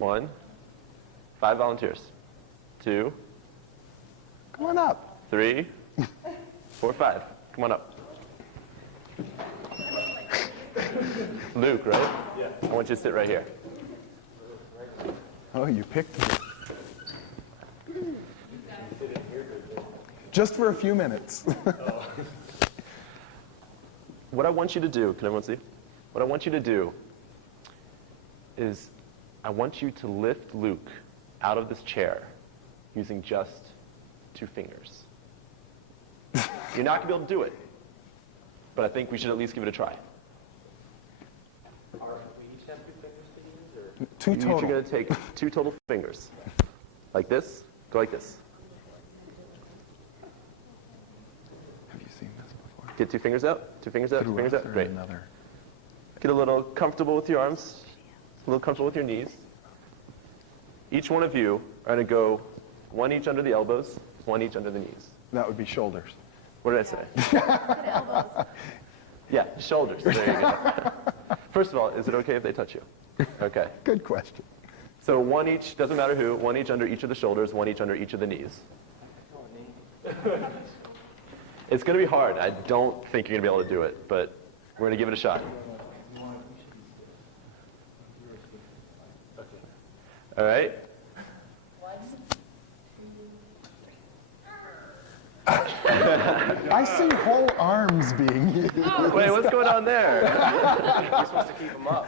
1. 5 volunteers. 2. Come on up. 3, 4, 5. Come on up. Luke, right? Yeah. I want you to sit right here. Oh, you picked me. Just for a few minutes. What I want you to do, can everyone see? What I want you to do is I want you to lift Luke out of this chair using just 2 fingers. You're not going to be able to do it, but I think we should at least give it a try. We each have 2 fingers to use, or? 2 total. You each are going to take 2 total fingers. Like this. Go like this. Have you seen this before? Get 2 fingers out. 2 fingers out. 2 fingers out. Great. Another. Get a little comfortable with your arms. A little comfortable with your knees. Each one of you are going to go 1 each under the elbows, 1 each under the knees. That would be shoulders. What did I say? Yeah, shoulders. There you go. First of all, is it okay if they touch you? Okay. Good question. So 1 each, doesn't matter who, 1 each under each of the shoulders, 1 each under each of the knees. It's going to be hard. I don't think you're going to be able to do it, but we're going to give it a shot. All right? I see whole arms being used. Wait, what's going on there? You're supposed to keep them up.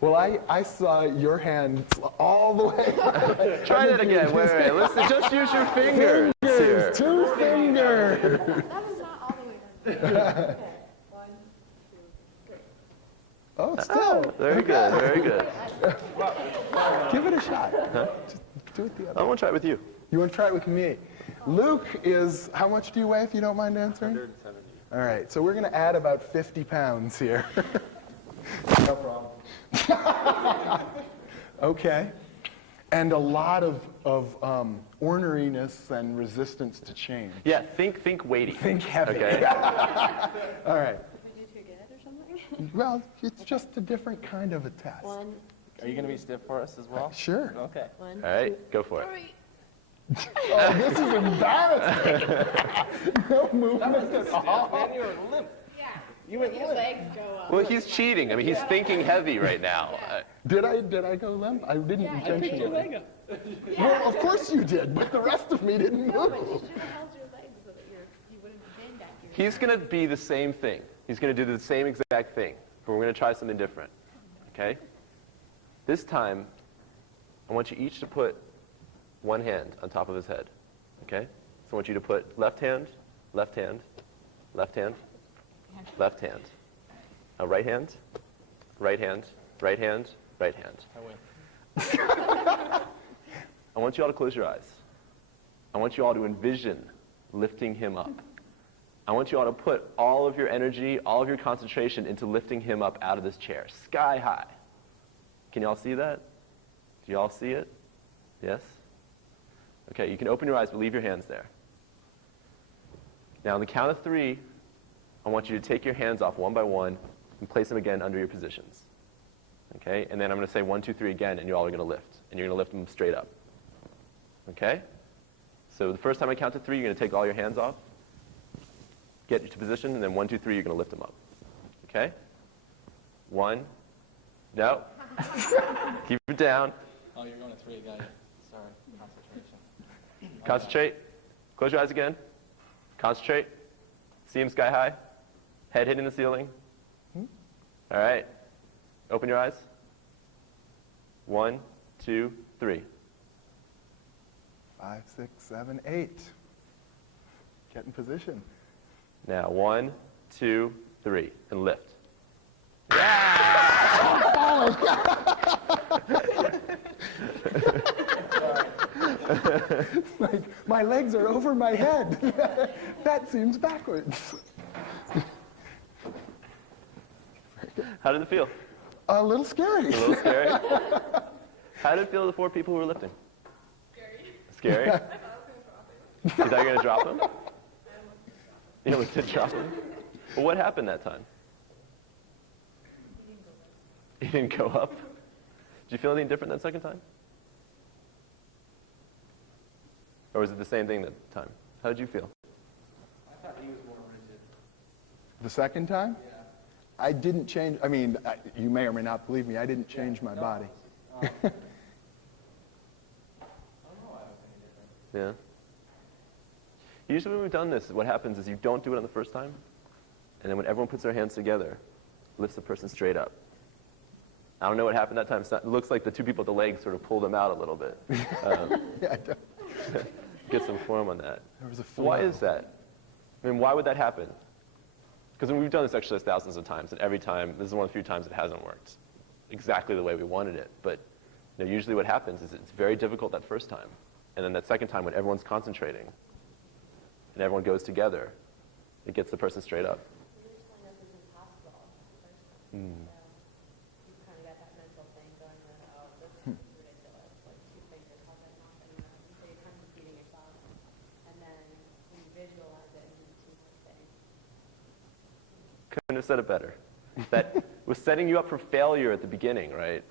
Well, I saw your hands all the way. Try that again. Wait. Listen, just use your fingers here. 2 fingers. That was not all the way down. Okay. 1, 2, 3. Oh, still. Very good, very good. Give it a shot. Just do it the other I way. want to try it with you. You want to try it with me? Luke is, how much do you weigh if you don't mind answering? 170. All right, so we're going to add about 50 pounds here. No problem. Okay. And a lot of orneriness and resistance to change. Yeah, think weighty. Think heavy. Okay. All right. Did we do too good or something? Well, it's just a different kind of a test. 1, Are you going to be stiff for us as well? Sure. Okay. 1, All right, go for it. 3. Oh, this is embarrassing. No movement at all. Man, you were limp. Yeah. You went Your limp. legs go up. Well, he's cheating. I mean, he's thinking heavy right now. Did I go limp? I didn't Yeah, intentionally. Yeah. Well, of course you did, but the rest of me didn't No, but you move. should have held your legs so that you wouldn't bend back here. He's going to be the same thing. He's going to do the same exact thing, but we're going to try something different. Okay? This time, I want you each to put 1 hand on top of his head. Okay? So I want you to put left hand, left hand, left hand, left hand. Now right hand, right hand, right hand, right hand. I win. I want you all to close your eyes. I want you all to envision lifting him up. I want you all to put all of your energy, all of your concentration into lifting him up out of this chair, sky high. Can you all see that? Do you all see it? Yes? Okay, you can open your eyes, but leave your hands there. Now, on the count of 3, I want you to take your hands off 1 by 1 and place them again under your positions. Okay? And then I'm going to say 1, 2, 3 again, and you all are going to lift. And you're going to lift them straight up. Okay? So the first time I count to 3, you're going to take all your hands off, get into position, and then 1, 2, 3, you're going to lift them up. Okay? 1. No. Keep it down. Oh, you're going to 3 again. Sorry. Concentration. Concentrate. Close your eyes again. Concentrate. See him sky high. Head hitting the ceiling. All right. Open your eyes. 1, 2, 3. 5, 6, 7, 8. Get in position. Now 1, 2, 3, and lift. It's like my legs are over my head. That seems backwards. How did it feel? A little scary. A little scary? How did it feel to the 4 people who were lifting? Scary. Scary? You thought you were going to drop them? You almost did drop them? Well, what happened that time? He didn't go up. Did you feel anything different that second time? Or was it the same thing that time? How did you feel? I thought he was more rigid. The second time? Yeah. I didn't change. I mean, you may or may not believe me. I didn't change my body. I don't know why it was any different. Yeah. Usually when we've done this, what happens is you don't do it on the first time, and then when everyone puts their hands together, lifts the person straight up. I don't know what happened that time. It looks like the two people at the legs sort of pulled them out a little bit. Yeah, I don't. Get some form on that. There was a Why flow. is that? I mean, why would that happen? Because we've done this exercise thousands of times, and every time, this is one of the few times it hasn't worked exactly the way we wanted it. But usually what happens is it's very difficult that first time. And then that second time when everyone's concentrating and everyone goes together, it gets the person straight up. You were telling us it's impossible the first time. So you kind of got that mental thing going that, oh, this is ridiculous. Like two fingers, how that nothing. So you're kind of defeating yourself. And then when you visualize it and you do one thing. Couldn't have said it better. That was setting you up for failure at the beginning, right?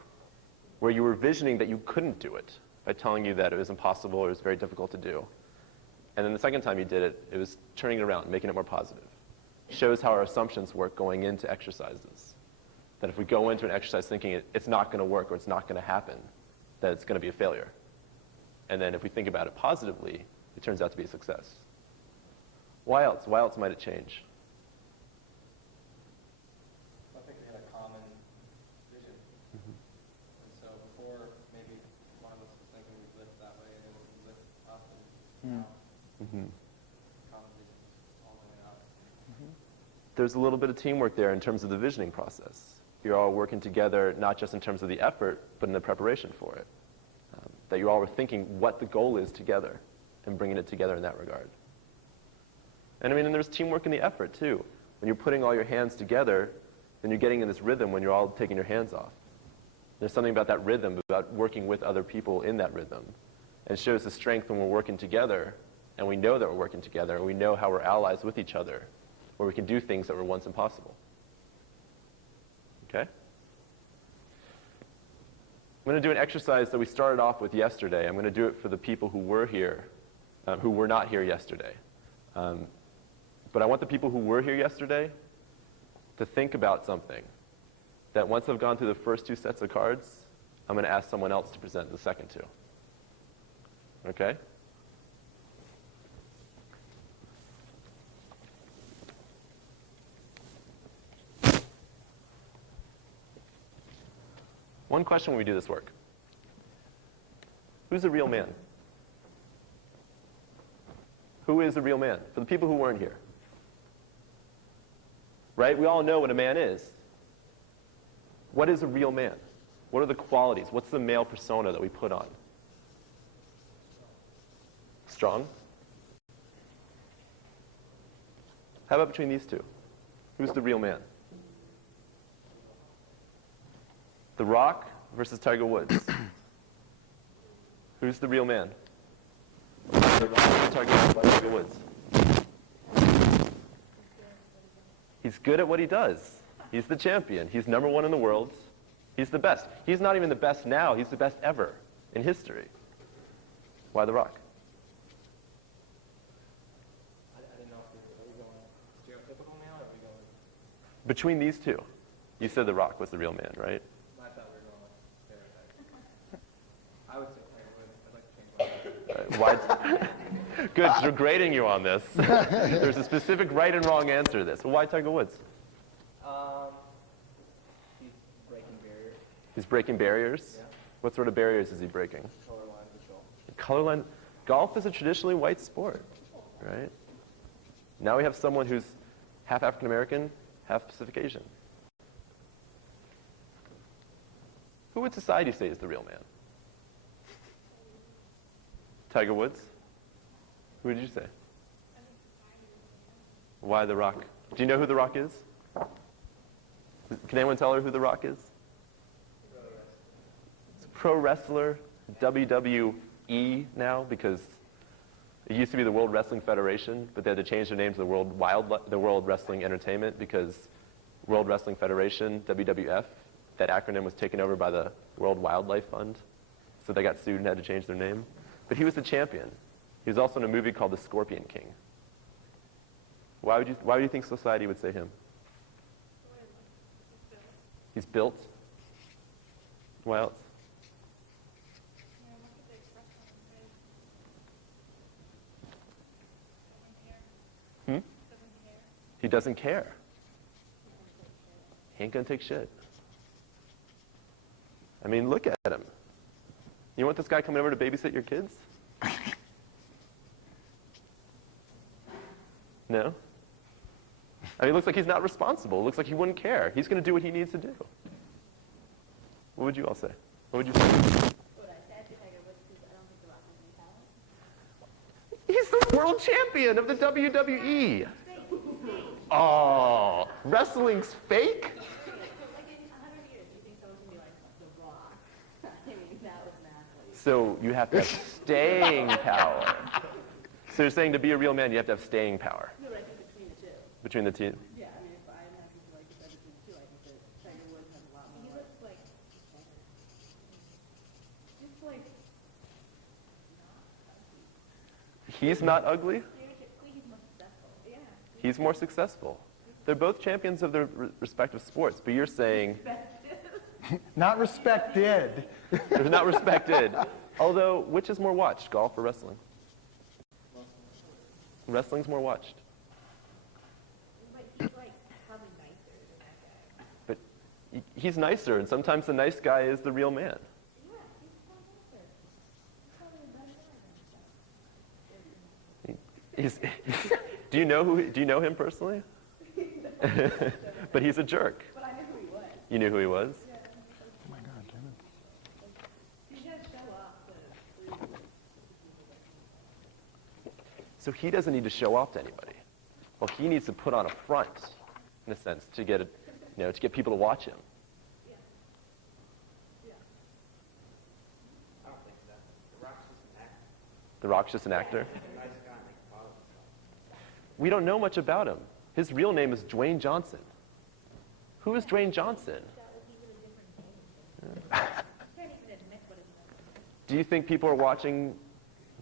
Where you were visioning that you couldn't do it by telling you that it was impossible or it was very difficult to do. And then the second time you did it, it was turning it around, making it more positive. Shows how our assumptions work going into exercises. That if we go into an exercise thinking it's not going to work or it's not going to happen, that it's going to be a failure. And then if we think about it positively, it turns out to be a success. Why else? Why else might it change? I think we had a common vision. And so before, maybe one of us was thinking we'd lift that way, and then we'd lift up and out. Common vision, all the way out. There's a little bit of teamwork there in terms of the visioning process. You're all working together, not just in terms of the effort, but in the preparation for it. That you all were thinking what the goal is together and bringing it together in that regard. And I mean, and there's teamwork in the effort too. When you're putting all your hands together, then you're getting in this rhythm when you're all taking your hands off. There's something about that rhythm, about working with other people in that rhythm. And it shows the strength when we're working together, and we know that we're working together, and we know how we're allies with each other, where we can do things that were once impossible. Okay? I'm going to do an exercise that we started off with yesterday. I'm going to do it for the people who were here, who were not here yesterday. But I want the people who were here yesterday to think about something that once I've gone through the first two sets of cards, I'm going to ask someone else to present the second two. Okay? One question when we do this work. Who's a real man? Who is a real man? For the people who weren't here. Right? We all know what a man is. What is a real man? What are the qualities? What's the male persona that we put on? Strong? How about between these two? Who's the real man? The Rock versus Tiger Woods. Who's the real man? The Rock versus Tiger Woods. He's good at what he does. He's the champion. He's number one in the world. He's the best. He's not even the best now. He's the best ever in history. Why The Rock? I didn't know if we were going stereotypical male, or are we going... Between these two, you said The Rock was the real man, right? I thought we were going with stereotype. I would say Tiger Woods. I'd like to change one. Why? Good, we're grading you on this. There's a specific right and wrong answer to this. Well, why Tiger Woods? He's breaking barriers. He's breaking barriers? Yeah. What sort of barriers is he breaking? Color line control. Colorline. Golf is a traditionally white sport, right? Now we have someone who's half African American, half Pacific Asian. Who would society say is the real man? Tiger Woods? Who did you say? Why The Rock? Do you know who The Rock is? Can anyone tell her who The Rock is? It's a pro wrestler, WWE now, because it used to be the World Wrestling Federation, but they had to change their name to the World Wrestling Entertainment because World Wrestling Federation, WWF, that acronym was taken over by the World Wildlife Fund, so they got sued and had to change their name. But he was the champion. He was also in a movie called The Scorpion King. Why do you think society would say him? He's built. Why else? Hmm? He doesn't care. He ain't gonna take shit. I mean, look at him. You want this guy coming over to babysit your kids? No? I mean, it looks like he's not responsible. It looks like he wouldn't care. He's going to do what he needs to do. What would you all say? What would you say? What I said to Tiger Woods because I don't think The Rock has any talent. He's the world champion of the WWE. Oh, wrestling's fake? Like in 100 years, do you think someone's going to be like, The Rock? I mean, that was an athlete. So you have to have staying power. So you're saying to be a real man, you have to have staying power No, but I think between the two. between the two? Yeah, I mean, if I had to like decide between the two, I think that Tiger Woods has a lot more. He looks like just like He's not ugly. he's more successful. Yeah. He's more successful. They're both champions of their respective sports, but you're saying Not respected. they're not respected. Although, which is more watched, golf or wrestling? Wrestling's more watched. But he's like probably nicer than that guy. But he's nicer, and sometimes the nice guy is the real man. Yeah, he's probably a better guy. Do you know him personally? But he's a jerk. But I knew who he was. You knew who he was? Oh my God, damn it. He does show off the So he doesn't need to show off to anybody. Well, he needs to put on a front, in a sense, to get to get people to watch him. I don't think that. The Rock's just an actor. The Rock's just an actor. He's a nice guy, make a bottle of We don't know much about him. His real name is Dwayne Johnson. Who is Dwayne Johnson? that was even a different name. He can't even admit what his name is. Do you think people are watching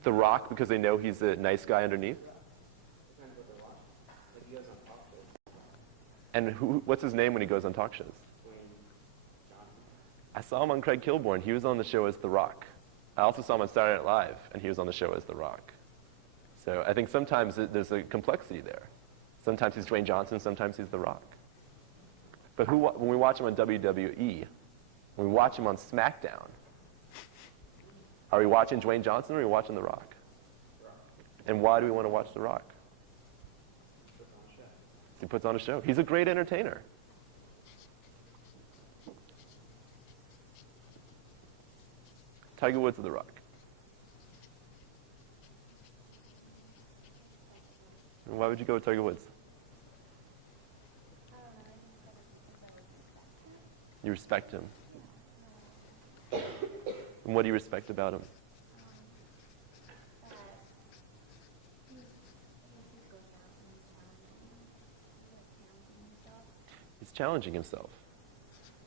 The Rock because they know he's a nice guy underneath? Depends what they're watching. Like he goes on talk shows. And what's his name when he goes on talk shows? Dwayne Johnson. I saw him on Craig Kilborn. He was on the show as The Rock. I also saw him on Saturday Night Live, and he was on the show as The Rock. So I think sometimes there's a complexity there. Sometimes he's Dwayne Johnson, sometimes he's The Rock. But when we watch him on WWE, when we watch him on SmackDown, are we watching Dwayne Johnson or are we watching The Rock? And why do we want to watch The Rock? He puts on a show. He's a great entertainer. Tiger Woods or The Rock? And why would you go with Tiger Woods? You respect him. And what do you respect about him? He's challenging himself.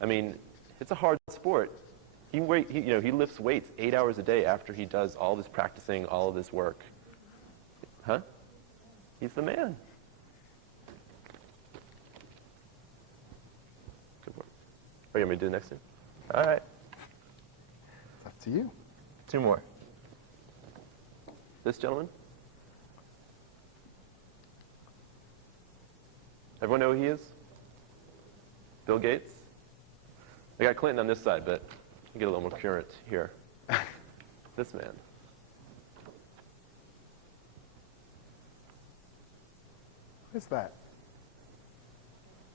I mean, it's a hard sport. He lifts weights 8 hours a day after he does all this practicing, all of this work. Huh? He's the man. Good work. Oh, you want me to do the next one? All right. It's up to you. 2 more. This gentleman? Everyone know who he is? Bill Gates? I got Clinton on this side, but I get a little more current here. This man. What is that?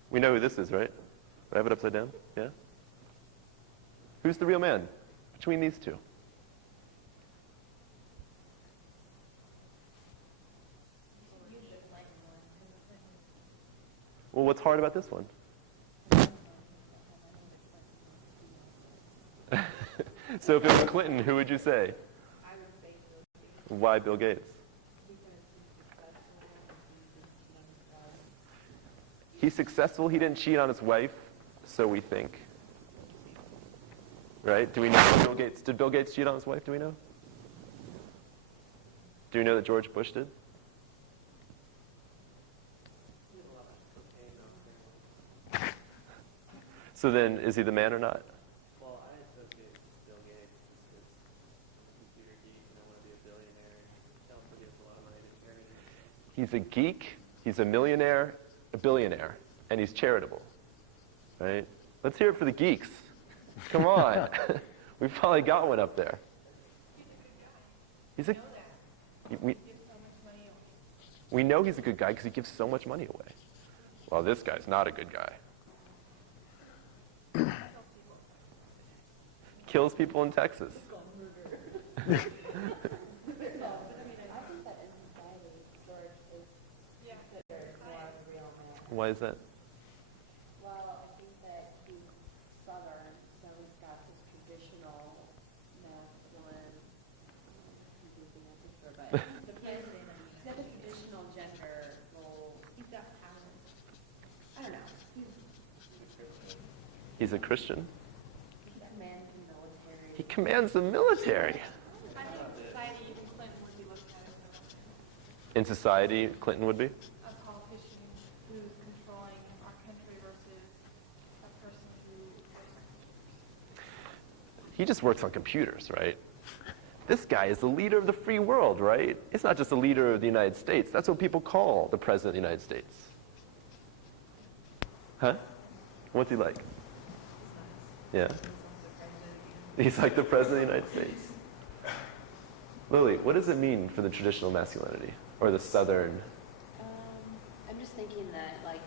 We know who this is, right? Do I have it upside down? Yeah? Who's the real man between these two? Well, what's hard about this one? So if it was Clinton, who would you say? Why Bill Gates? He's successful. He didn't cheat on his wife, so we think. right? Do we know Bill Gates? Did Bill Gates cheat on his wife? Do we know? Do we know that George Bush did? So then, is he the man or not? Well, I associate Bill Gates because I'm a computer geek and I want to be a billionaire. He also gives a lot of money to charity. He's a geek, he's a millionaire, a billionaire, and he's charitable, right? Let's hear it for the geeks. Come on. We've probably got one up there. He's a, we know he's a good guy because he gives so much money away. Well, this guy's not a good guy. Kills people in Texas. I think that in society, George is considered more of a real man. Why is that? Well, I think that he's Southern, so he's got this traditional masculine, confusing answer, but he's got the traditional gender role. He's got power. I don't know. He's a Christian. He commands the military. He commands the military. I think society, even Clinton would be looked at as a man. In society, Clinton would be. A politician who's controlling our country versus a person who. He just works on computers, right? This guy is the leader of the free world, right? It's not just the leader of the United States. That's what people call the president of the United States. Huh? What's he like? Yeah. He's like the president of the United States. Lily, what does it mean for the traditional masculinity? Or the Southern? I'm just thinking that, like,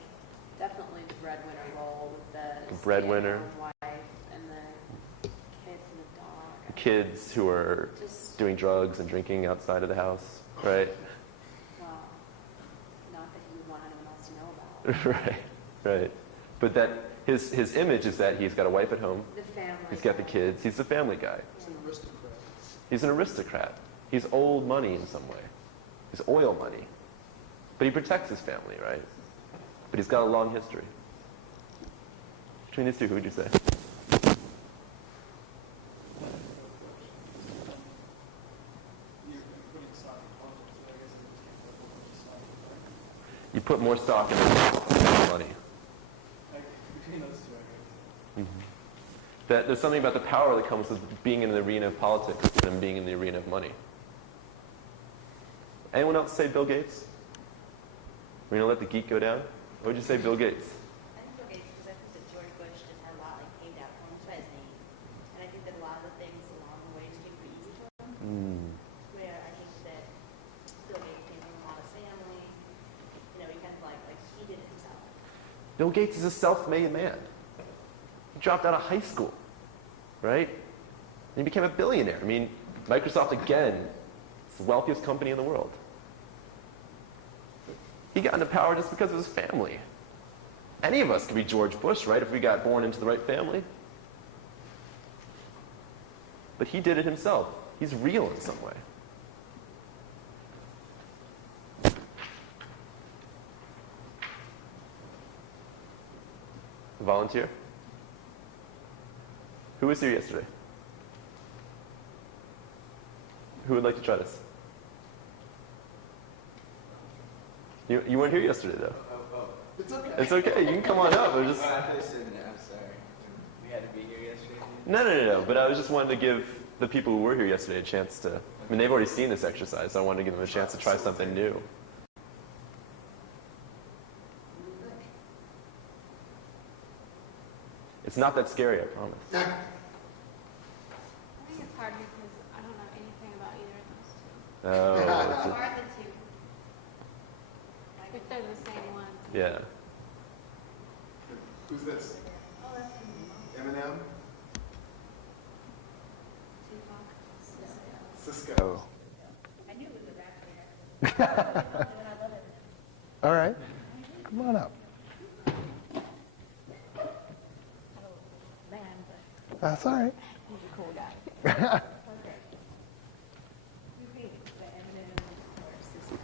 definitely the breadwinner role with the Breadwinner. stay-at-home wife and the kids and the dog. Kids who are Just, doing drugs and drinking outside of the house, right? well, not that you would want anyone else to know about. Right. But that his image is that he's got a wife at home, The family. he's got the kids, he's the family guy. He's an aristocrat. He's an aristocrat. He's old money in some way. He's oil money. But he protects his family, right? But he's got a long history. Between these two, who would you say? You put more stock in money. Between those two, I guess. That there's something about the power that comes with being in the arena of politics than being in the arena of money. Anyone else say Bill Gates? We're gonna let the geek go down? What would you say, Bill Gates? I think Bill Gates, because I think that George Bush just had a lot like aimed at homes by his name. And I think that a lot of the things along the way just came pretty easy to him. Where I think that Bill Gates came from a lot of family. You know, he kind of like he did it himself. Bill Gates is a self-made man. He dropped out of high school, right? And he became a billionaire. I mean, Microsoft, again, is the wealthiest company in the world. He got into power just because of his family. Any of us could be George Bush, right, if we got born into the right family. But he did it himself. He's real in some way. Volunteer? Who was here yesterday? Who would like to try this? You weren't here yesterday, though. It's okay. It's okay. You can come on up. I'm sorry. We had to be here yesterday. No. But I was just wanting to give the people who were here yesterday a chance to. I mean, they've already seen this exercise. So I wanted to give them a chance to try something new. It's not that scary, I promise. I think it's hard because I don't know anything about either of those two. Oh, Who are the two? If they're the same ones. yeah. Who's this? Oh, that's Eminem? Tupac. Cisco. I knew it was a rap singer. I love it. All right. Come on up. Man, but That's all right. he's a cool guy. Okay. Who painted the Eminem or Cisco?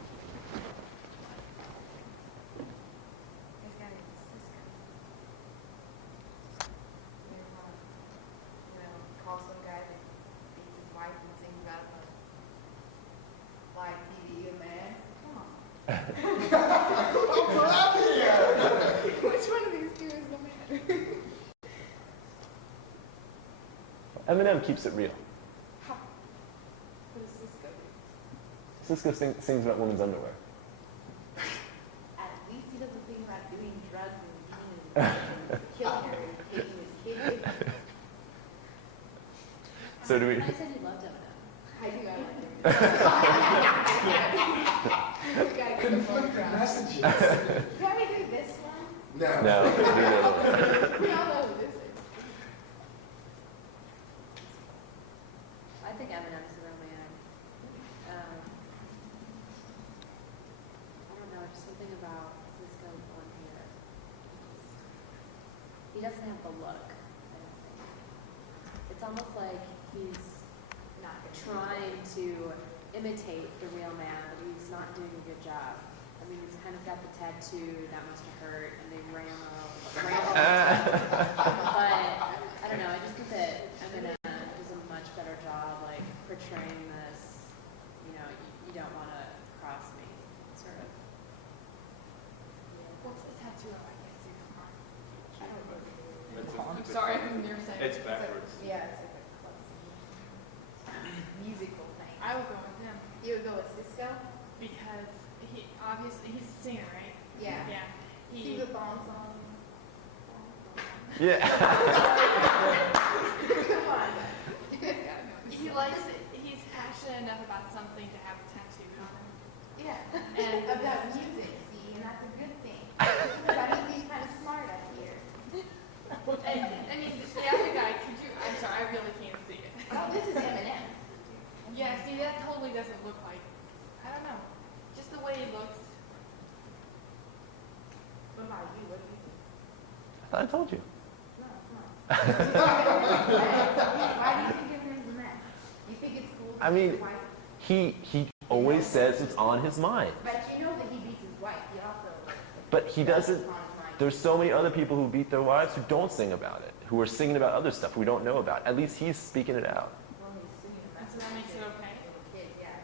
This guy is Cisco. Which one of these two is the man? Eminem keeps it real. What does Cisco do? Cisco sings about women's underwear. At least he doesn't think about doing drugs and killing her and taking his kids. So do we? I said you loved Eminem. I do not like him. We gotta get the phone dropped. Messages. You want me to do this one? No. No. do the other one. We all know who this is. I think Eminem's the real man. I don't know, just something about Cisco on here. He doesn't have the look, I don't think. It's almost like he's Not good. trying to imitate the real man, but he's not doing a good job. I mean, he's kind of got the tattoo, that must have hurt, and they Rambo. But I don't know, I just think that Eminem does a much better job, like, portraying this, you know, you don't want to cross me, sort of. What's the tattoo of? I can't see the front. I don't know. I'm sorry, I've never said it. It's backwards. Yeah, it's like a musical thing. I would go with him You would go with Cisco? because he obviously he's a singer, right? Yeah. Yeah. See He the thong song? Yeah. Come on. he likes it. He's passionate enough about something to have a tattoo on him. Yeah. And About music, see, and that's a good thing. Because that means he's kind of smart up here. And I mean, the other guy, could you? I'm sorry, I really can't see it. Oh, this is Eminem. Yeah, see, that totally doesn't look like. I don't know, just the way he looks. What about you? What do you think? I thought I told you. No, it's not. Why do you think Eminem's a man? You think it's cool? to I mean- beat your wife? He always says it's on his mind. But you know that he beats his wife. He also. But he doesn't. It's on his mind. There's so many other people who beat their wives who don't sing about it, who are singing about other stuff we don't know about. At least he's speaking it out. Well, he's singing about So that makes it okay. little kid, yeah.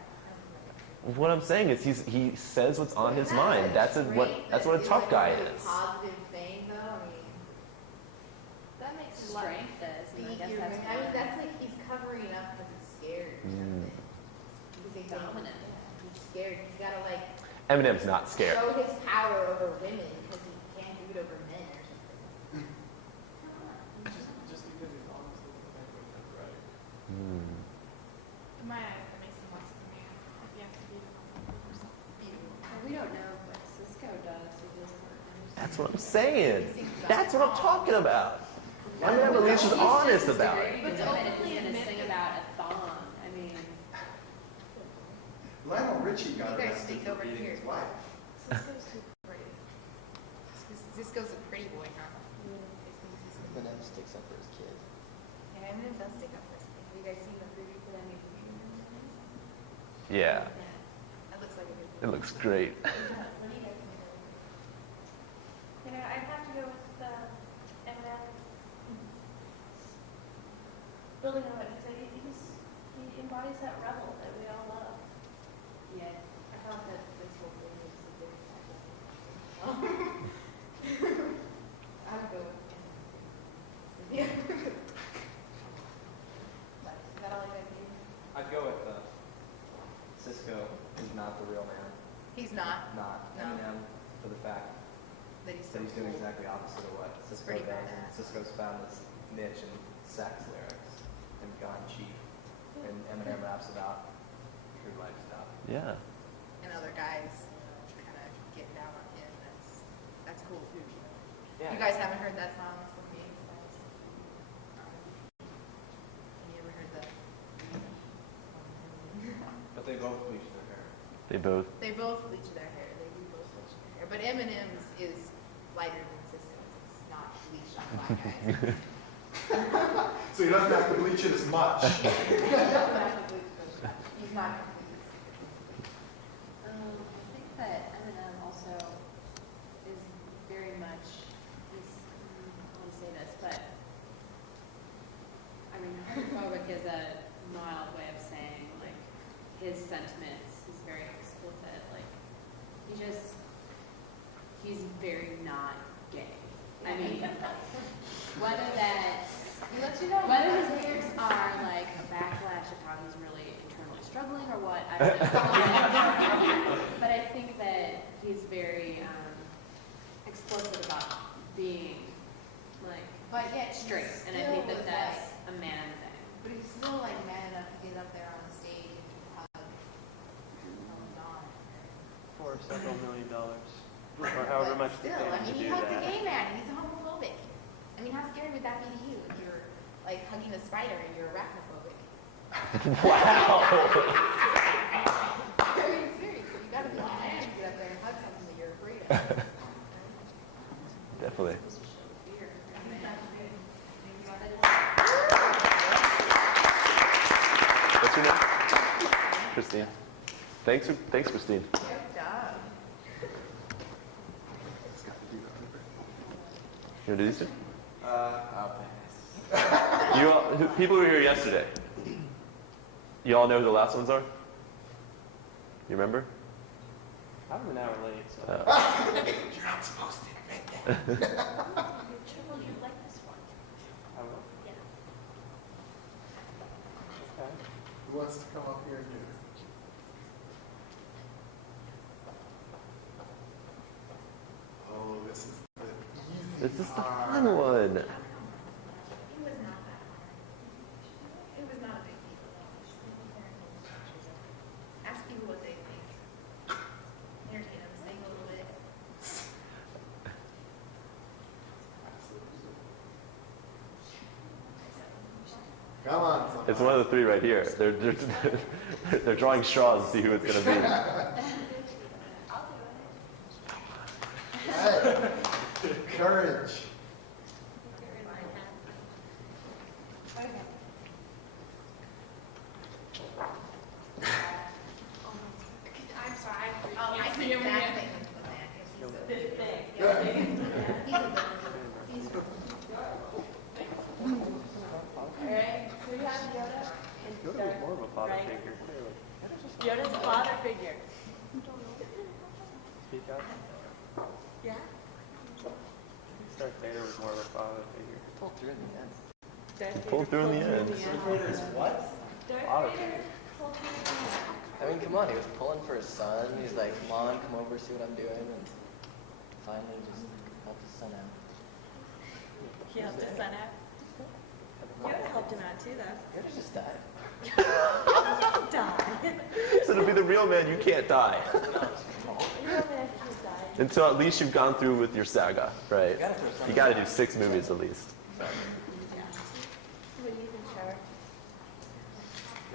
What I'm saying is he says what's on his Isn't mind. that That's great what that a tough guy really is. Positive thing, though. I mean, That makes a lot. Strength is, and I beat guess your that's women. I mean, good. that's like he's covering up because he's scared or something. He's like, Dominant. He's scared. He's gotta like Eminem's not scared. show his power over women because he can't do it over men or something. Just because he's honest doesn't make him right. In my eyes, that makes him less of a man. If you have to be the one or something. Well, we don't know what Cisco does with his partners. That's what I'm saying. That's what I'm talking about. Eminem at least is honest about it. But to openly he's going to admit sing that- about a thong. I mean, Lionel Richie got You guys arrested think for over beating here. his wife. Cisco's too pretty. Cisco's a pretty boy, huh? Eminem sticks up for his kid. Yeah, Eminem does stick up for his kid. Have you guys seen the preview for that new movie? Yeah, That looks like a good it looks great. What do you guys think? You know, I'd have to go with Eminem. Building on it, because he embodies that rebel that we all love. Yeah, I thought that this whole thing was a bit I would go with Eminem. Yeah. Is that all you guys do? I'd go with Cisco is not the real man. He's not. Not No. Eminem for the fact That he's that so he's doing cool. exactly opposite of what Cisco pretty does. And badass. Cisco's found this niche in sax lyrics and gone cheap. And Eminem raps about true life stuff. Yeah. And other guys kind of get down on him. That's cool too. Yeah. You guys haven't heard that song from me? Have you ever heard the? But they both bleach their hair. They both. They both bleach their hair. They do both bleach their hair. But Eminem's is lighter than Cisco's. It's not bleached on black guys. So he doesn't have to bleach it as much. He doesn't have to bleach those guys. He's not complete. I think that Eminem also is very much, I want to say this, but I mean, homophobic is a mild way of saying, like, his sentiments, he's very explicit, like, he's very not gay. I mean, whether his lyrics are like a backlash of how he's really internally struggling or what, I don't know. But I think that he's very explicit about being like But yet straight, he and I still think that was that's like, a man thing. but he's still like man enough to get up there on stage and hug Don. For several $1 million. Or however much But they still, pay I him to mean, he do hugged a that. gay man. He's homophobic. I mean, how scary would that be to you if you're like hugging a spider and you're arachnophobic? Wow. I mean, seriously, you gotta be a man to get up there and hug something that you're afraid of. Definitely. What's your name? Christine. Thanks, Christine. Good job. You want to do these two? I'll pass. You all, people who were here yesterday. You all know who the last ones are? You remember? I'm an hour late, so. You're not supposed to. Well, you like this one. I will. Yeah. Okay. Who wants to come up here and do it? Oh, this is the easy This is the part. fun one. It was not that hard. It was not a big deal. Ask people what they think. Entertain them, sing a little bit. Come on, somebody. It's one of the three right here. They're drawing straws to see who it's going to be. Hey, courage. I'm sorry. Oh, I see see him that again. thing with the man. He's a Big. He's a He's a Alright, so we have Yoda and Yoda was more of a father figure, clearly. Yoda's a father figure. Speak up. Yeah. Darth Vader was more of a father figure. Pulled through in the end. Pulled through in the end. What? Father figure. I mean, come on, he was pulling for his son. He's like, come on, come over, see what I'm doing. And finally just helped his son out. He helped his son out. Yoda helped him out too, though. Yoda just died. So to be the real man, you can't die. Until at least you've gone through with your saga, right? You got to do 6 movies at least. What do you think, Trevor?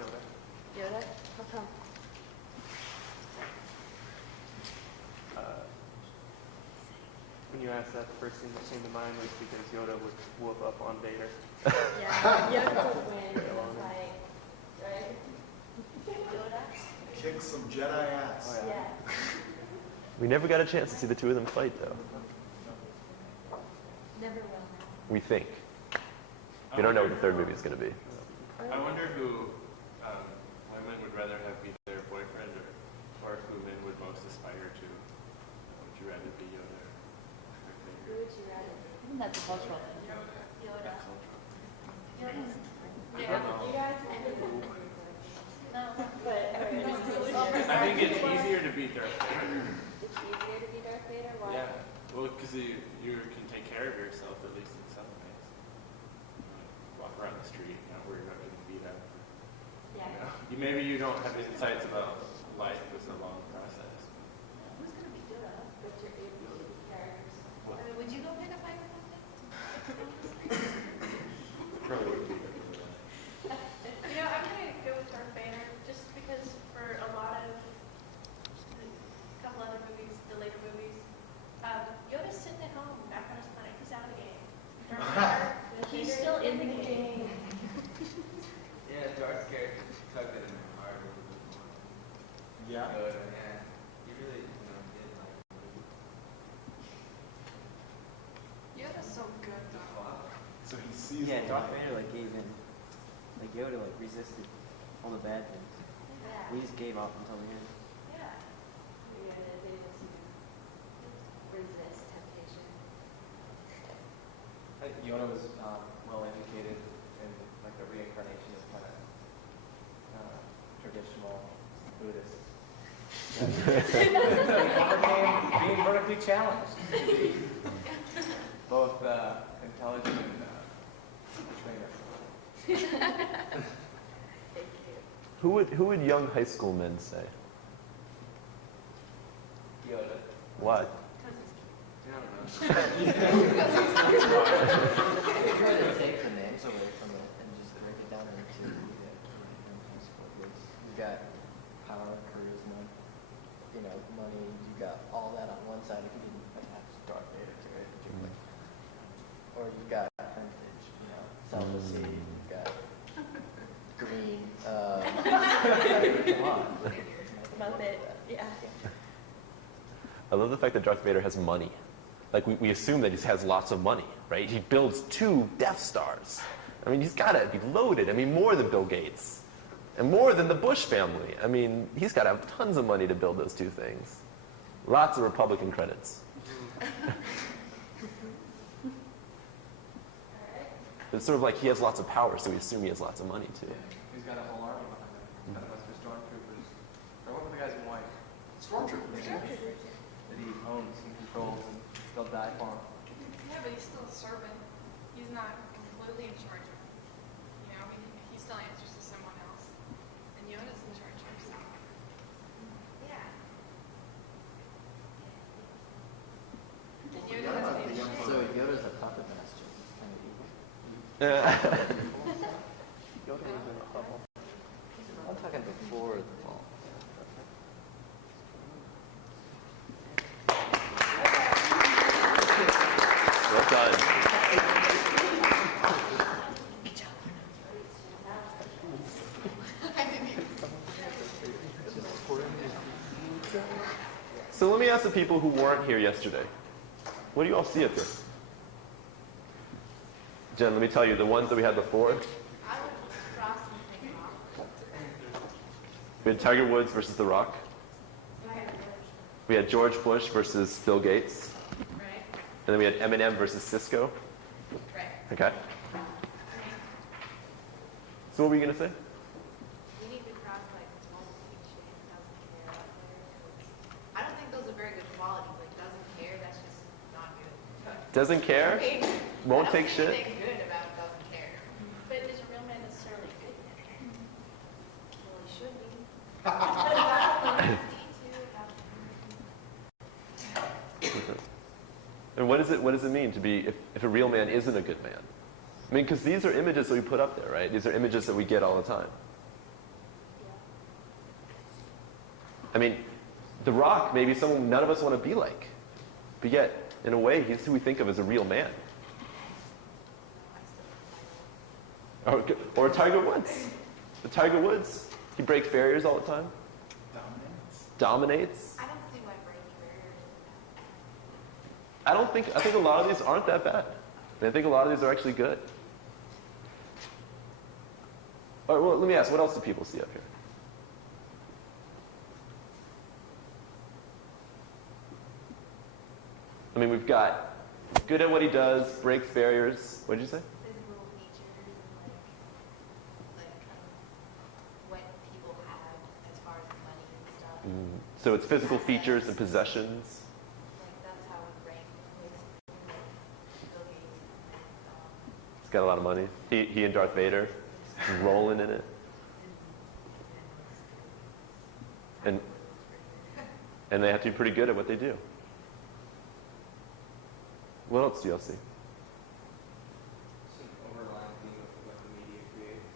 Yoda. Yoda? How come? When you asked that, the first thing that came to mind was because Yoda would whoop up on Vader. Yeah, Yoda would win in the fight, right? Yoda? Kick some Jedi ass. Oh, yeah. Yeah. We never got a chance to see the two of them fight, though. Never will. We think. We don't know what the third movie is going to be. I wonder who women would rather have be their boyfriend or who men would most aspire to. Would you rather be Yoda or Darth Who Vader? would you rather be? I think that's a cultural thing. Yoda. Yeah, you guys no, but I think it's easier to be Darth Vader. It's easier to be Darth Vader? Why? Yeah, well, because you can take care of yourself at least in some ways. Walk around the street, not worry about getting beat up. Yeah. Maybe you don't have insights about life. It's a long process. Who's gonna be Yoda? What's your favorite characters? I mean, would you go pick a fight or something? Probably would be. You know, I'm gonna go with Darth Vader just because for a lot of a couple other movies, the later movies, Yoda's sitting at home back on his planet. He's out of the game. Darth Vader, he's still in the game. Yeah, Darth's character tugged at him hard a little bit more. Yeah. Yoda, yeah. He really, did like. Yoda's so good though. So he sees Yeah, the Darth light. Vader like gave in. Like Yoda like resisted all the bad things. Yeah. We just gave up until the end. Yeah. Yeah, they did some Yoda was well educated, and like the reincarnation is kind of traditional Buddhist. Being vertically challenged to be both intelligent and a trainer. Who would young high school men say? Yoda. What? They try to take the names away from it and just break it down into you've got power, charisma, money. You got all that on one side. If you didn't have Darth Vader to it, or you got heritage, celibacy. You got green. Come on. About it, yeah. I love the fact that Darth Vader has money. Like, we assume that he has lots of money, right? He builds 2 Death Stars. I mean, he's got to be loaded. I mean, more than Bill Gates. And more than the Bush family. I mean, he's got to have tons of money to build those 2 things. Lots of Republican credits. It's sort of like he has lots of power, so we assume he has lots of money, too. He's got a whole army behind him. He's got a bunch of stormtroopers. Or what were the guys in white? Stormtroopers. That he owns and controls, and they'll die for him. Yeah, but he's still a servant. He's not completely in charge of, he still answers to someone else. And Yoda's in charge of himself. Yeah. And Yoda has to be So Yoda's a puppet master. It's kind of evil. I'm talking before the fall. Well done. So let me ask the people who weren't here yesterday. What do you all see up here? Jen, let me tell you, the ones that we had before, I would cross something off. we had Tiger Woods versus The Rock. We had George Bush versus Bill Gates. Right. And then we had Eminem versus Cisco. Right. Okay. So what were you going to say? You need to cross like multiple shit, doesn't care out there. I don't think those are very good qualities. Like doesn't care, that's just not good. Doesn't care? Won't take I shit? don't see anything good about doesn't care. But is a real man necessarily a good man? Well, he should be. And what does it mean to be, if a real man isn't a good man? I mean, because these are images that we put up there, right? These are images that we get all the time. I mean, The Rock may be someone none of us want to be like. But yet, in a way, he's who we think of as a real man. Or Tiger Woods. The Tiger Woods, he breaks barriers all the time. Dominates. I don't see why breaking barriers. I think a lot of these aren't that bad. And I think a lot of these are actually good. All right, well, let me ask, what else do people see up here? I mean, we've got good at what he does, breaks barriers. What did you say? Physical features and like kind of what people have as far as money and stuff. So it's physical features and possessions. Like that's how we rank with like Bill Gates and He's got a lot of money. He and Darth Vader, rolling in it. And they have to be pretty good at what they do. What else do y'all see? It's an overlying theme of what the media creates.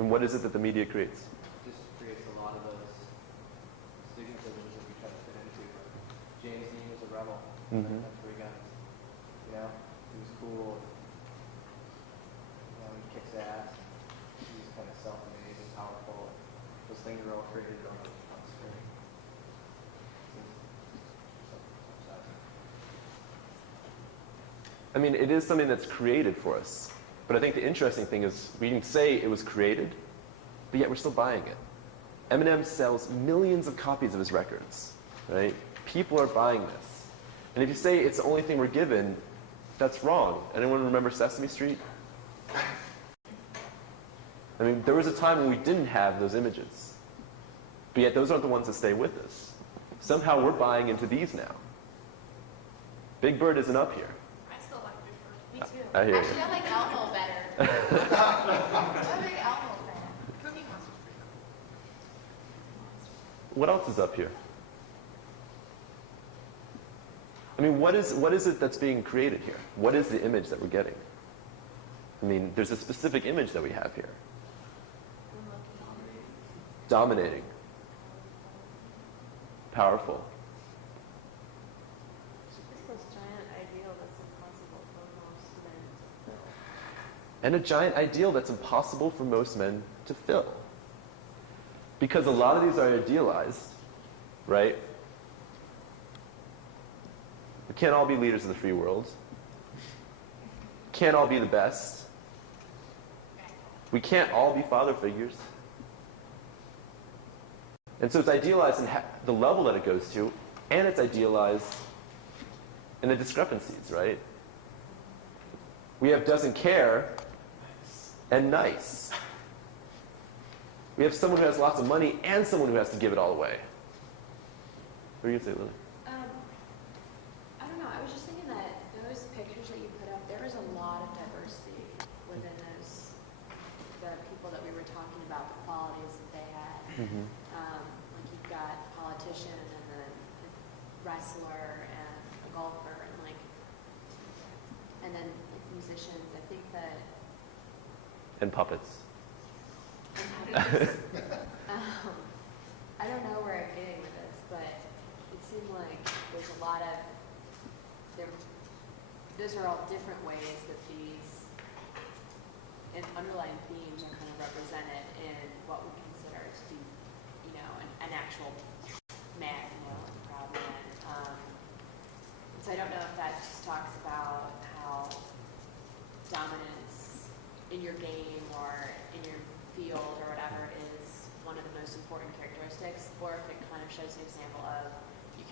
And what is it that the media creates? It just creates a lot of those stigmatisms that we try to fit into. James Dean was a rebel. Mhm. That's where he got his, he was cool. He kicks ass. He's kind of self-made and powerful. Those things are all created on the screen. I mean, it is something that's created for us. But I think the interesting thing is we can say it was created, but yet we're still buying it. Eminem sells millions of copies of his records, right? People are buying this. And if you say it's the only thing we're given, That's wrong. Anyone remember Sesame Street? I mean, there was a time when we didn't have those images. But yet those aren't the ones that stay with us. Somehow we're buying into these now. Big Bird isn't up here. I still like Big Bird. Me too. I hear you. Actually, I like Elmo better. I'm a big Elmo fan. Cookie Monster's pretty cool. What else is up here? I mean, what is it that's being created here? What is the image that we're getting? I mean, there's a specific image that we have here. Dominating. Powerful. It's this giant ideal that's impossible for most men to fill. And a giant ideal that's impossible for most men to fill. Because a lot of these are idealized, right? We can't all be leaders of the free world. Can't all be the best. We can't all be father figures. And so it's idealized in the level that it goes to, and it's idealized in the discrepancies, right? We have doesn't care and nice. We have someone who has lots of money and someone who has to give it all away. What are you going to say, Lily? I don't know. I was just thinking that those pictures that you put up, there was a lot of diversity within those, the people that we were talking about, the qualities that they had. Mm-hmm. Like you've got a politician and then a wrestler and a golfer and then like musicians. I think that. And puppets. I don't know where I'm getting with this, but it seemed like there's a lot of those are all different ways that these and underlying themes are kind of represented in what we consider to be, an actual man, proud man. So I don't know if that just talks about how dominance in your game or in your field or whatever is one of the most important characteristics, or if it kind of shows an example of you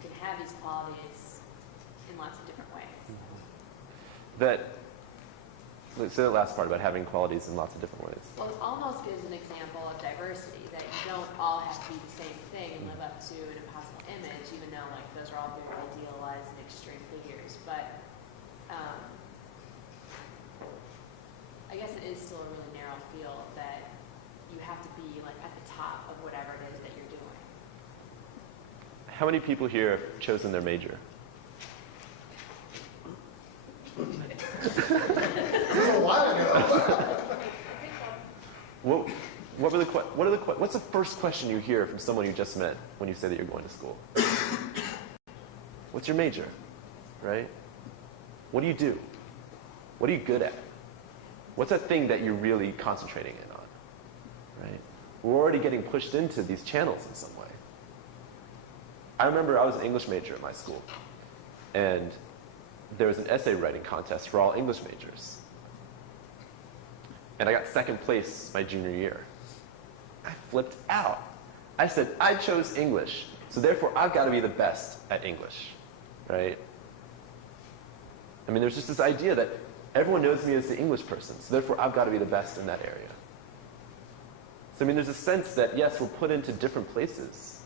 can have these qualities in lots of different ways. Let's say the last part about having qualities in lots of different ways. Well, it almost gives an example of diversity, that you don't all have to be the same thing and live up to an impossible image, even though those are all very idealized and extreme figures. But I guess it is still a really narrow field that you have to be at the top of whatever it is that you're doing. How many people here have chosen their major? A while ago. What's the first question you hear from someone you just met when you say that you're going to school? What's your major, right? What do you do? What are you good at? What's that thing that you're really concentrating in on, right? We're already getting pushed into these channels in some way. I remember I was an English major at my school, and there was an essay writing contest for all English majors. And I got second place my junior year. I flipped out. I said, I chose English, so therefore I've got to be the best at English, right? I mean, there's just this idea that everyone knows me as the English person, so therefore I've got to be the best in that area. So I mean, there's a sense that, yes, we're put into different places,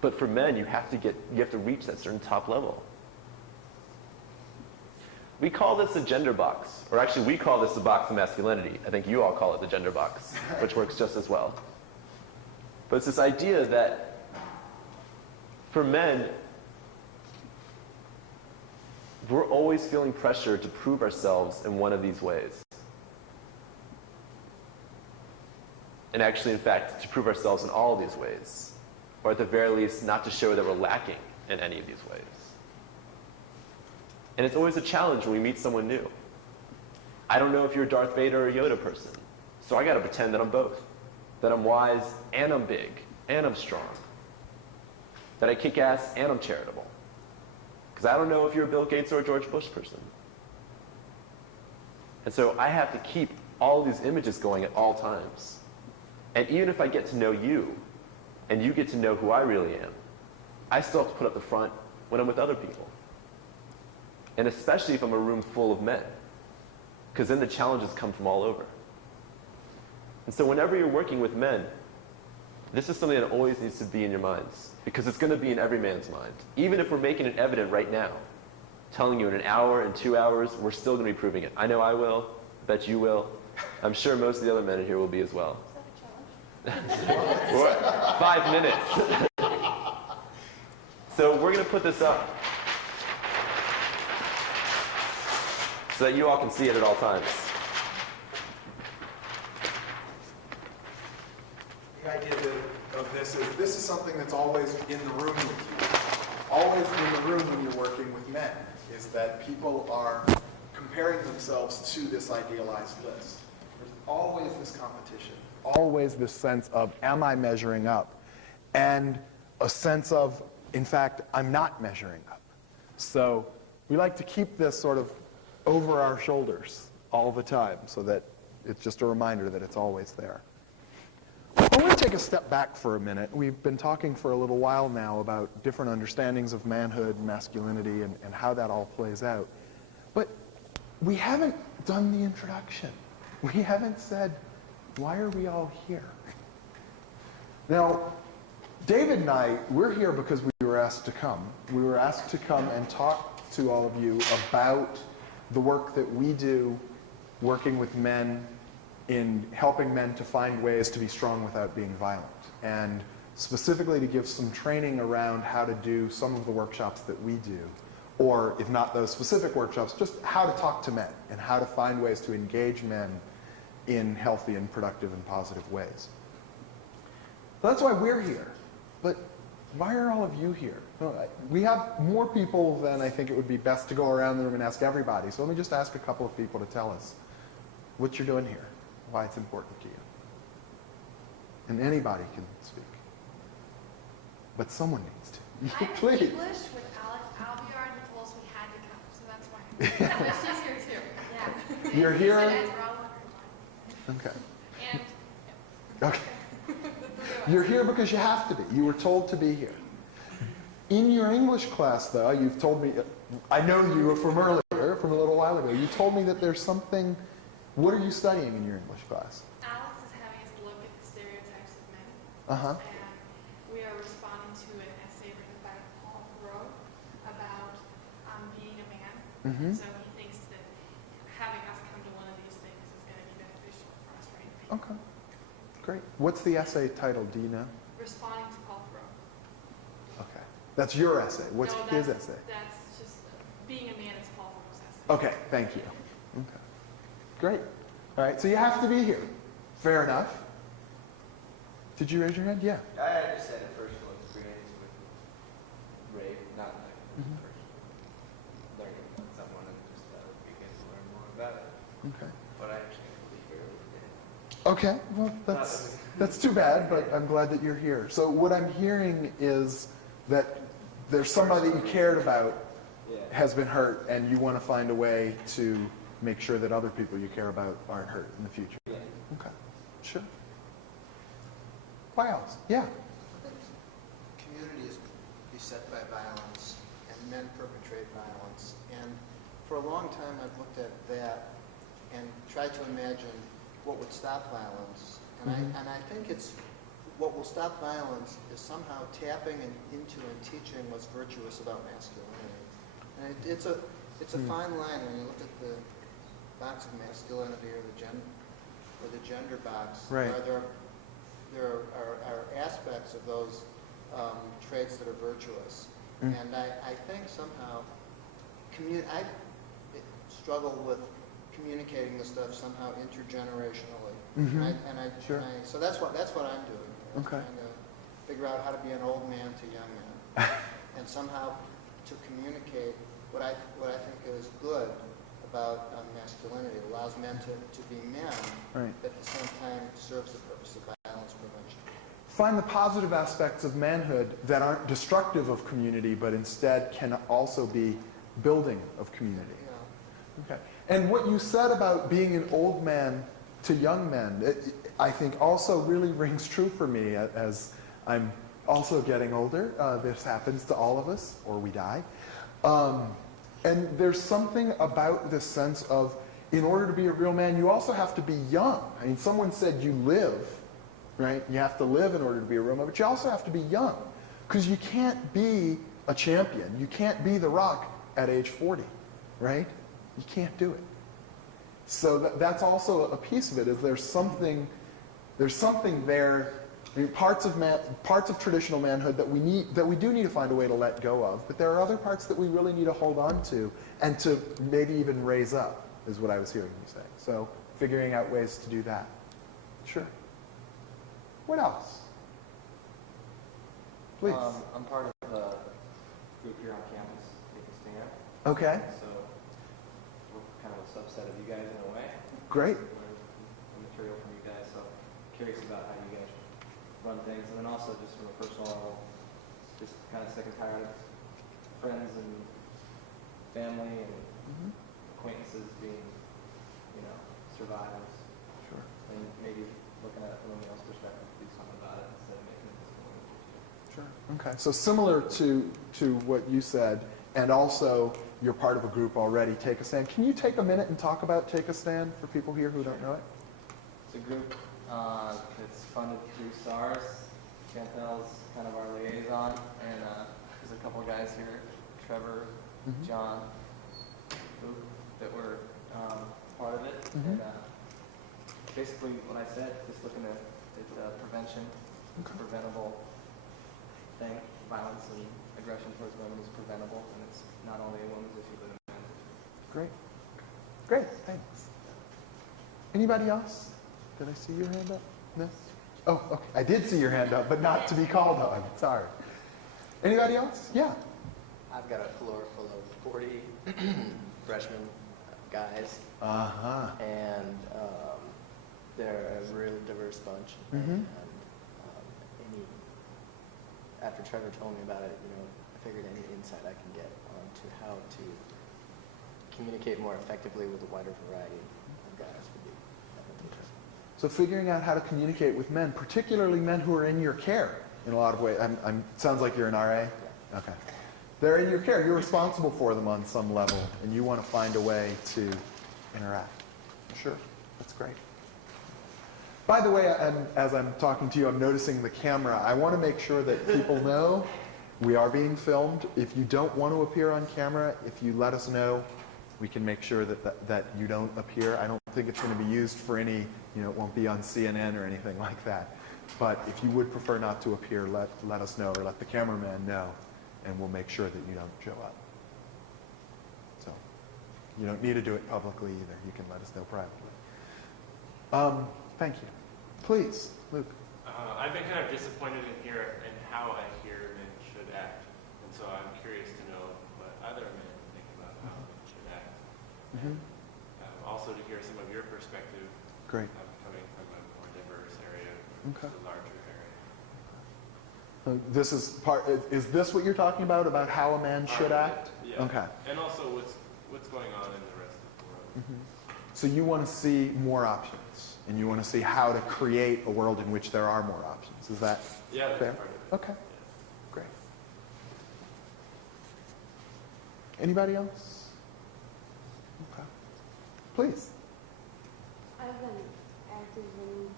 but for men, you have to reach that certain top level. We call this a gender box, or actually we call this the box of masculinity. I think you all call it the gender box, which works just as well. But it's this idea that for men, we're always feeling pressure to prove ourselves in one of these ways. And actually, in fact, to prove ourselves in all of these ways. Or at the very least, not to show that we're lacking in any of these ways. And it's always a challenge when we meet someone new. I don't know if you're a Darth Vader or a Yoda person, so I got to pretend that I'm both. That I'm wise and I'm big and I'm strong. That I kick ass and I'm charitable. Because I don't know if you're a Bill Gates or a George Bush person. And so I have to keep all these images going at all times. And even if I get to know you, and you get to know who I really am, I still have to put up the front when I'm with other people. And especially if I'm a room full of men, because then the challenges come from all over. And so whenever you're working with men, this is something that always needs to be in your minds, because it's going to be in every man's mind. Even if we're making it evident right now, telling you in an hour, in 2 hours, we're still going to be proving it. I know I will. I bet you will. I'm sure most of the other men in here will be as well. Is that a challenge? 5 minutes. So we're going to put this up so that you all can see it at all times. The idea of this is something that's always in the room with you. Always in the room when you're working with men, is that people are comparing themselves to this idealized list. There's always this competition. Always this sense of, am I measuring up? And a sense of, in fact, I'm not measuring up. So we like to keep this sort of over our shoulders all the time so that it's just a reminder that it's always there. I want to take a step back for a minute. We've been talking for a little while now about different understandings of manhood and masculinity and how that all plays out. But we haven't done the introduction. We haven't said, why are we all here? Now, David and I, we're here because we were asked to come. We were asked to come and talk to all of you about the work that we do working with men in helping men to find ways to be strong without being violent, and specifically to give some training around how to do some of the workshops that we do, or if not those specific workshops, just how to talk to men and how to find ways to engage men in healthy and productive and positive ways. So that's why we're here. But why are all of you here? We have more people than I think it would be best to go around the room and ask everybody. So let me just ask a couple of people to tell us what you're doing here, why it's important to you. And anybody can speak. But someone needs to. I'm Please. English with Alex Albiar, and he told us we had to come, so that's why. But she's here too. Yeah. You're here? So guys, we're all wondering why. Okay. And Okay. You're here because you have to be. You were told to be here. In your English class, though, you've told me, I know you from earlier, from a little while ago, you told me that there's something, what are you studying in your English class? Alex is having us look at the stereotypes of men. Uh-huh. And we are responding to an essay written by Paul Thoreau about being a man. Mm-hmm. So he thinks that having us come to one of these things is going to be beneficial for us, right? Okay. Great. What's the essay titled? Do you know? Responding to Paul Thoreau. Okay. That's your essay. What's No, his that's- essay? That's just being a man is Paul Thoreau's essay. Okay. Thank you. Okay. Great. All right. So you have to be here. Fair enough. Did you raise your hand? Yeah. I just had a personal experience with rape, not like first learning about someone and just begin to learn more about it. Okay. But I actually completely barely did. Okay, well, that's too bad, but I'm glad that you're here. So what I'm hearing is that there's somebody that you cared about has been hurt, and you want to find a way to make sure that other people you care about aren't hurt in the future. Yeah. Okay, sure. Why else? Yeah. Community is beset by violence, and men perpetrate violence. And for a long time, I've looked at that and tried to imagine what would stop violence. And I think it's what will stop violence is somehow tapping into and teaching what's virtuous about masculinity. And it's a fine line when you look at the box of masculinity or the gender box. Right. There are aspects of those traits that are virtuous. And I think somehow, I struggle with communicating this stuff somehow intergenerationally. So that's what I'm doing. I'm trying to figure out how to be an old man to young men, and somehow to communicate what I think is good about masculinity. It allows men to be men, Right. but at the same time serves the purpose of violence prevention. Find the positive aspects of manhood that aren't destructive of community, but instead can also be building of community. Yeah. Okay. And what you said about being an old man to young men, I think also really rings true for me as I'm also getting older. This happens to all of us, or we die. And And there's something about this sense of, in order to be a real man, you also have to be young. I mean, someone said you live, right? You have to live in order to be a real man, but you also have to be young. Because you can't be a champion. You can't be The Rock at age 40, right? You can't do it. So that's also a piece of it, is there's something there. I mean, parts of traditional manhood that we do need to find a way to let go of, but there are other parts that we really need to hold on to and to maybe even raise up, is what I was hearing you say. So figuring out ways to do that. Sure. What else? Please. I'm part of a group here on campus, Take a Stand. Okay. So we're kind of a subset of you guys in a way. Great. Learn the material from you guys, so curious about how you guys run things. And then also just from a personal level, just kind of sick and tired of friends and family and acquaintances being, survivors. Sure. And maybe looking at it from a male's perspective, do something about it instead of making it disappointing. Sure. Okay. So similar to what you said, and also you're part of a group already, Take a Stand. Can you take a minute and talk about Take a Stand for people here who don't know it? It's a group that's funded through SARS. Chantel's kind of our liaison, and there's a couple of guys here, Trevor, John, Luke, that were part of it. And basically what I said, just looking at prevention, it's a preventable thing. Violence and aggression towards women is preventable, and it's not only a woman's issue, but a men's issue. Great. Great. Thanks. Anybody else? Did I see your hand up? No? Oh, okay. I did see your hand up, but not to be called on. Sorry. Anybody else? Yeah. I've got a floor full of 40 freshman guys, and they're a really diverse bunch. And after Trevor told me about it, I figured any insight I can get onto how to communicate more effectively with a wider variety of guys would be interesting. So figuring out how to communicate with men, particularly men who are in your care in a lot of ways. Sounds like you're an RA? Yeah. Okay. They're in your care. You're responsible for them on some level, and you want to find a way to interact. Sure. That's great. By the way, as I'm talking to you, I'm noticing the camera. I want to make sure that people know we are being filmed. If you don't want to appear on camera, if you let us know, we can make sure that you don't appear. I don't think it's going to be used for any, it won't be on CNN or anything like that. But if you would prefer not to appear, let us know, or let the cameraman know, and we'll make sure that you don't show up. So you don't need to do it publicly either. You can let us know privately. Thank you. Please, Luke. I've been kind of disappointed in how I hear men should act, and so I'm curious to know what other men think about how men should act. And, also to hear some of your perspective. Great. Coming from a more diverse area, Okay. a larger area. This is is this what you're talking about how a man should act? Yeah. Okay. And also what's going on in the rest of the world. So you want to see more options, and you want to see how to create a world in which there are more options. Is that that's fair? part of it. Okay. Great. Anybody else? Okay. Please. I've been active in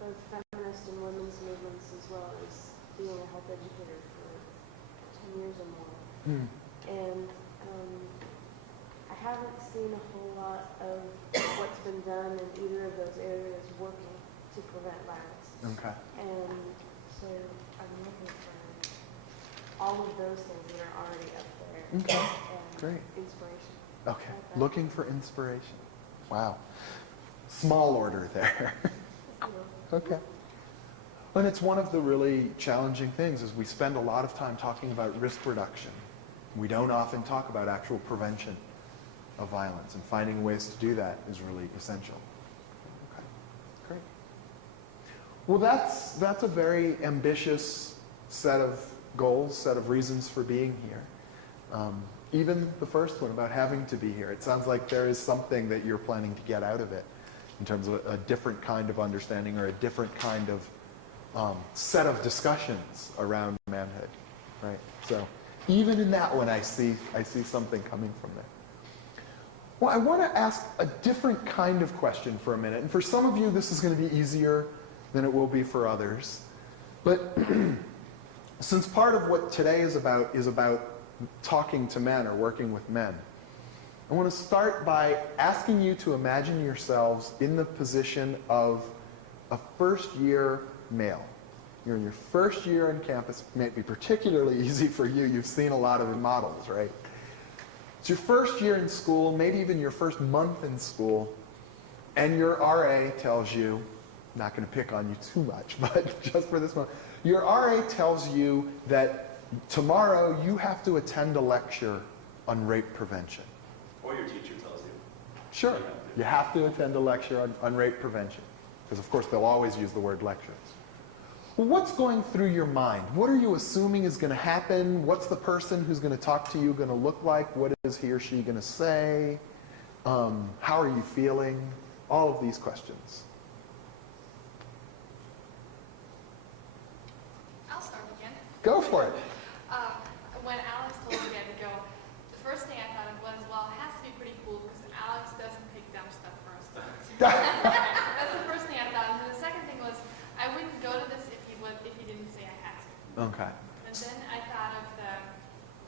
both feminist and women's movements as well as being a health educator for 10 years or more. And I haven't seen a whole lot of what's been done in either of those areas working to prevent violence. Okay. And so I'm looking for all of those things that are already up there. Okay. And Great. inspiration. Okay. Like that. Looking for inspiration. Wow. Small order there. Okay. And it's one of the really challenging things is we spend a lot of time talking about risk reduction. We don't often talk about actual prevention of violence, and finding ways to do that is really essential. Okay. Great. Well, that's a very ambitious set of goals, set of reasons for being here. Even the first one about having to be here, it sounds like there is something that you're planning to get out of it in terms of a different kind of understanding or a different kind of set of discussions around manhood, right? So Even in that one, I see something coming from there. Well, I want to ask a different kind of question for a minute. And for some of you, this is going to be easier than it will be for others. But since part of what today is about talking to men or working with men, I want to start by asking you to imagine yourselves in the position of a first-year male. You're in your first year on campus. It may be particularly easy for you. You've seen a lot of the models, right? It's your first year in school, maybe even your first month in school, and your RA tells you, I'm not going to pick on you too much, but just for this one, your RA tells you that tomorrow you have to attend a lecture on rape prevention. Or your teacher tells you. Sure, you have to attend a lecture on rape prevention, because of course they'll always use the word lectures. Well, what's going through your mind? What are you assuming is going to happen? What's the person who's going to talk to you going to look like? What is he or she going to say? How are you feeling? All of these questions. I'll start again. Go for it. When Alex told me to go, the first thing I thought of was, well, it has to be pretty cool because Alex doesn't pick dumb stuff for us. That's the first thing I thought. And then the second thing was, I wouldn't go to this if he didn't say I had to. Okay. And then I thought of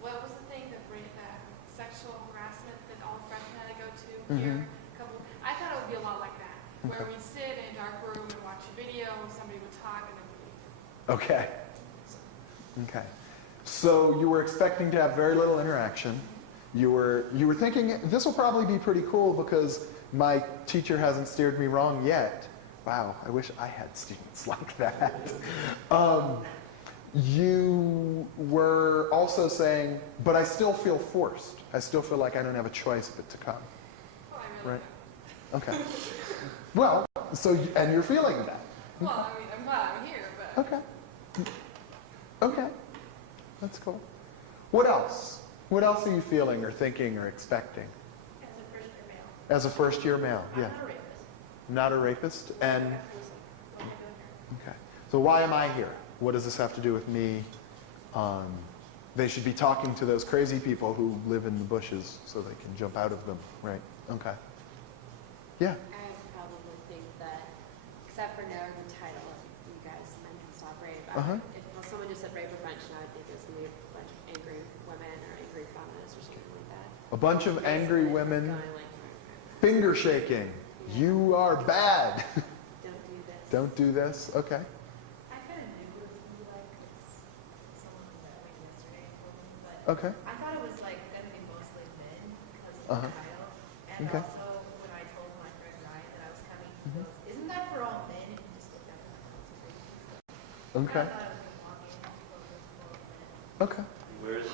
what was the thing, the sexual harassment that all the freshmen had to go to here. I thought it would be a lot like that, where we sit in a dark room and watch a video, somebody would talk, and then we leave. Okay. Okay. So you were expecting to have very little interaction. You were thinking, this will probably be pretty cool because my teacher hasn't steered me wrong yet. Wow, I wish I had students like that. You were also saying, but I still feel forced. I still feel like I don't have a choice but to come. Oh, I really Right? Okay. Well, and you're feeling that. Well, I mean, I'm glad I'm here, but... Okay. Okay. That's cool. What else? What else are you feeling or thinking or expecting? As a first-year male. As a first-year male, I'm yeah. not a rapist. Not a rapist? And, Absolutely. What am I doing here? okay. So why am I here? What does this have to do with me? They should be talking to those crazy people who live in the bushes so they can jump out of them, right? Okay. Yeah. I probably think that, except for knowing the title of you guys, Men Can Stop Rape, if someone just said rape prevention, I would think it was going to be a bunch of angry women or angry feminists or something like that. A bunch of angry women, Going like, finger shaking. You are bad. don't do this. Don't do this. Okay. I kind of knew what it was going to be like because someone met like yesterday and told me, but Okay. I thought it was like going to be mostly men because of the title. And Okay. also when I told my friend Ryan that I was coming, he goes, "Isn't that for all men?" And he just looked at me like I was crazy. Okay. I thought it was going to walk in and close for all men. Okay. Where is it?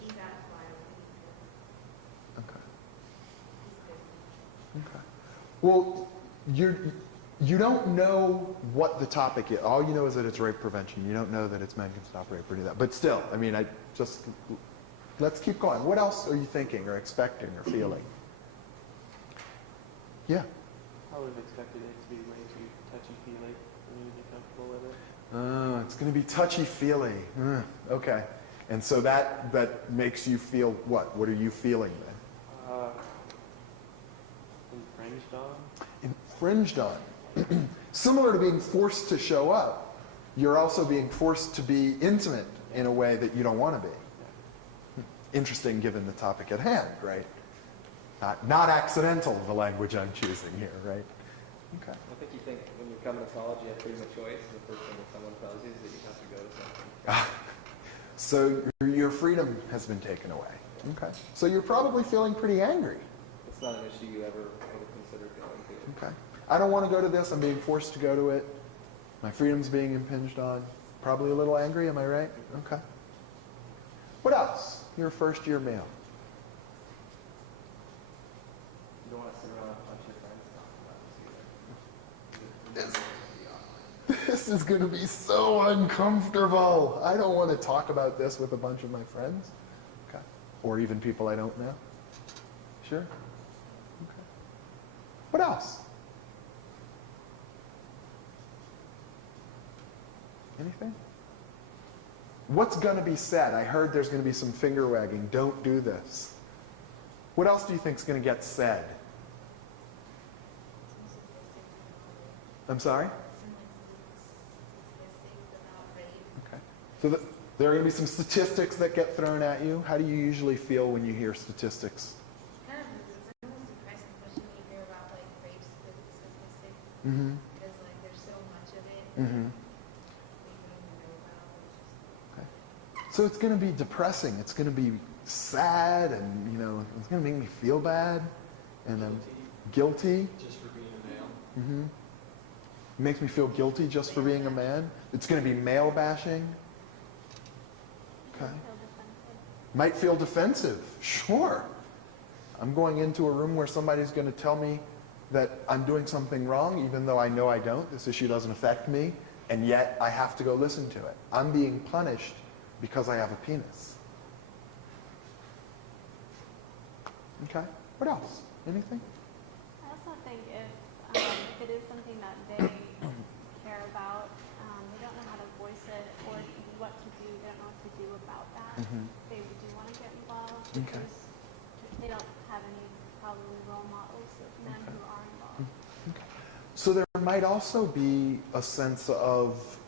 He's at Flyover. Okay. He's good. Okay. Well, you don't know what the topic is. All you know is that it's rape prevention. You don't know that it's Men Can Stop Rape or any of that. But still, I mean, let's keep going. What else are you thinking or expecting or feeling? Yeah. I would have expected it to be way too touchy-feely for me to be comfortable with it. Oh, it's going to be touchy-feely. Okay. And so that makes you feel what? What are you feeling then? Infringed on? Infringed on. Similar to being forced to show up, you're also being forced to be intimate in a way that you don't want to be. Interesting given the topic at hand, right? Not accidental, the language I'm choosing here, right? Okay. I think you think when you come to college, you have freedom of choice. The first thing that someone tells you is that you have to go to something. So your freedom has been taken away. Okay. So you're probably feeling pretty angry. It's not an issue you ever would consider going to. Okay. I don't want to go to this. I'm being forced to go to it. My freedom's being impinged on. Probably a little angry, am I right? Okay. What else? You're a first-year male. You don't want to sit around with a bunch of your friends talking about this either. This is going to be so uncomfortable. I don't want to talk about this with a bunch of my friends. Okay. Or even people I don't know. Sure. Okay. What else? Anything? What's going to be said? I heard there's going to be some finger wagging. Don't do this. What else do you think is going to get said? I'm sorry? Okay. So there are going to be some statistics that get thrown at you. How do you usually feel when you hear statistics? Kind of, it's almost depressing, especially when you hear about like rape statistics, Mm-hmm. because like there's so much of it Mm-hmm. we don't even know about. Okay. So it's going to be depressing. It's going to be sad, and it's going to make me feel bad, and I'm guilty. Just for being a male. Mm-hmm. It makes me feel guilty just for being a man. It's going to be male bashing. Okay. Might feel defensive. Sure. I'm going into a room where somebody's going to tell me that I'm doing something wrong, even though I know I don't. This issue doesn't affect me, and yet I have to go listen to it. I'm being punished because I have a penis. Okay. What else? Anything? I also think if it is something that they care about, they don't know how to voice it or what to do. They don't know what to do about that. Mhm. They do want to get involved Okay. because they don't have any probably role models of men who are involved. So there might also be a sense of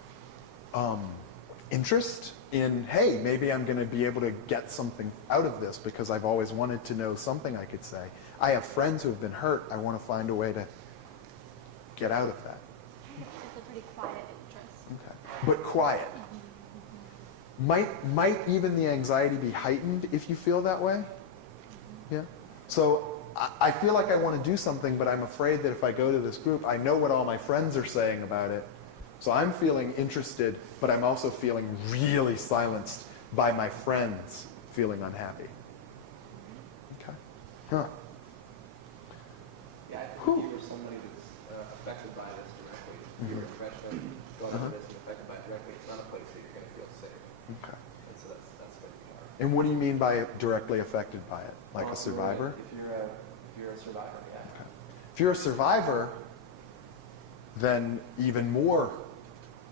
interest in, hey, maybe I'm going to be able to get something out of this because I've always wanted to know something I could say. I have friends who have been hurt. I want to find a way to get out of that. It's a pretty quiet interest. Okay. But quiet. Might even the anxiety be heightened if you feel that way? Yeah. So I feel like I want to do something, but I'm afraid that if I go to this group, I know what all my friends are saying about it. So I'm feeling interested, but I'm also feeling really silenced by my friends feeling unhappy. Okay. Huh. Yeah, I think if you were somebody that's affected by this directly, if you were a freshman going into this and affected by it directly, it's not a place that you're going to feel safe. Okay. And so that's going to be hard. And what do you mean by directly affected by it? Like a survivor? If you're a survivor, yeah. Okay. If you're a survivor, then even more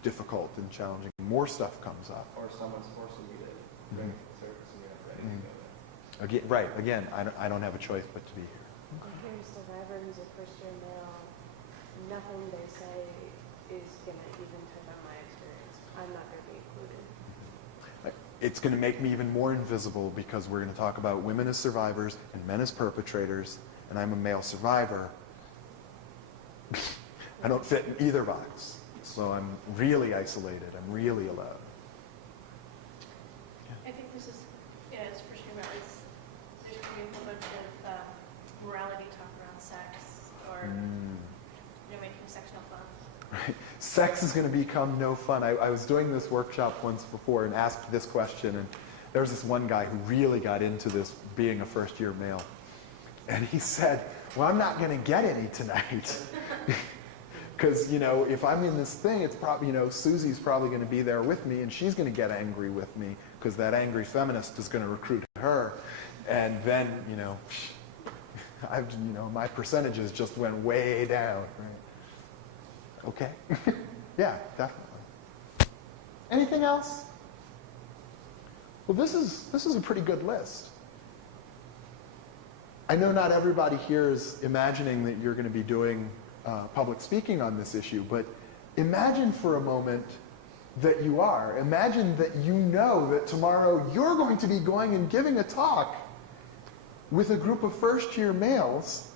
difficult and challenging. More stuff comes up. Or someone's forcing you to bring it to the surface and you're not ready to go there. Again, right. Again, I don't have a choice but to be here. If you're a survivor who's a first-year male, nothing they say is going to even touch on my experience. I'm not going to be included. It's going to make me even more invisible because we're going to talk about women as survivors and men as perpetrators, and I'm a male survivor. I don't fit in either box. So I'm really isolated. I'm really alone. I think this is, as for sure, there's going to be a whole bunch of morality talk around sex or making sex no fun. Right. Sex is going to become no fun. I was doing this workshop once before and asked this question, and there was this one guy who really got into this being a first-year male. And he said, well, I'm not going to get any tonight. Because, if I'm in this thing, it's probably, Susie's probably going to be there with me, and she's going to get angry with me because that angry feminist is going to recruit her. And then, my percentages just went way down. Right? Okay. Yeah, definitely. Anything else? Well, this is a pretty good list. I know not everybody here is imagining that you're going to be doing public speaking on this issue, but imagine for a moment that you are. Imagine that you know that tomorrow you're going to be going and giving a talk with a group of first-year males,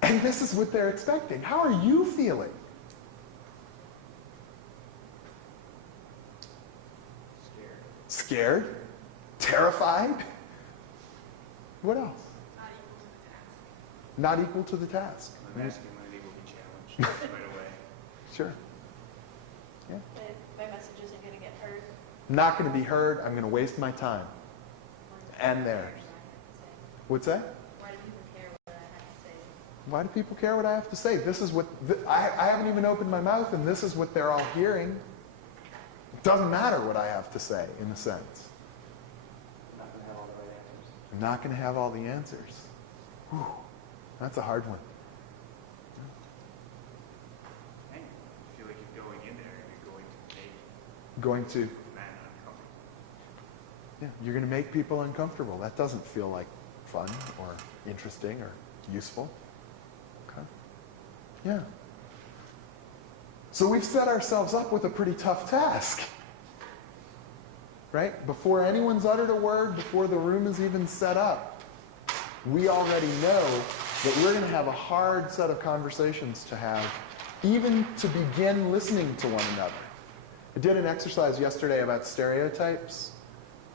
and this is what they're expecting. How are you feeling? Scared? Terrified? What else? Not equal to the task. I'm asking when they will be challenged right away. Sure. Yeah. My message isn't going to get heard. Not going to be heard. I'm going to waste my time. And theirs. What's that? Why do people care what I have to say? Why do people care what I have to say? This is what I haven't even opened my mouth, and this is what they're all hearing. It doesn't matter what I have to say, in a sense. I'm not going to have all the right answers. I'm not going to have all the answers. Whew. That's a hard one. I feel like you're going in there and you're going to make going to, yeah, you're going to make people uncomfortable. That doesn't feel like fun or interesting or useful. Okay. Yeah. So we've set ourselves up with a pretty tough task. Right? Before anyone's uttered a word, before the room is even set up, we already know that we're going to have a hard set of conversations to have, even to begin listening to one another. I did an exercise yesterday about stereotypes,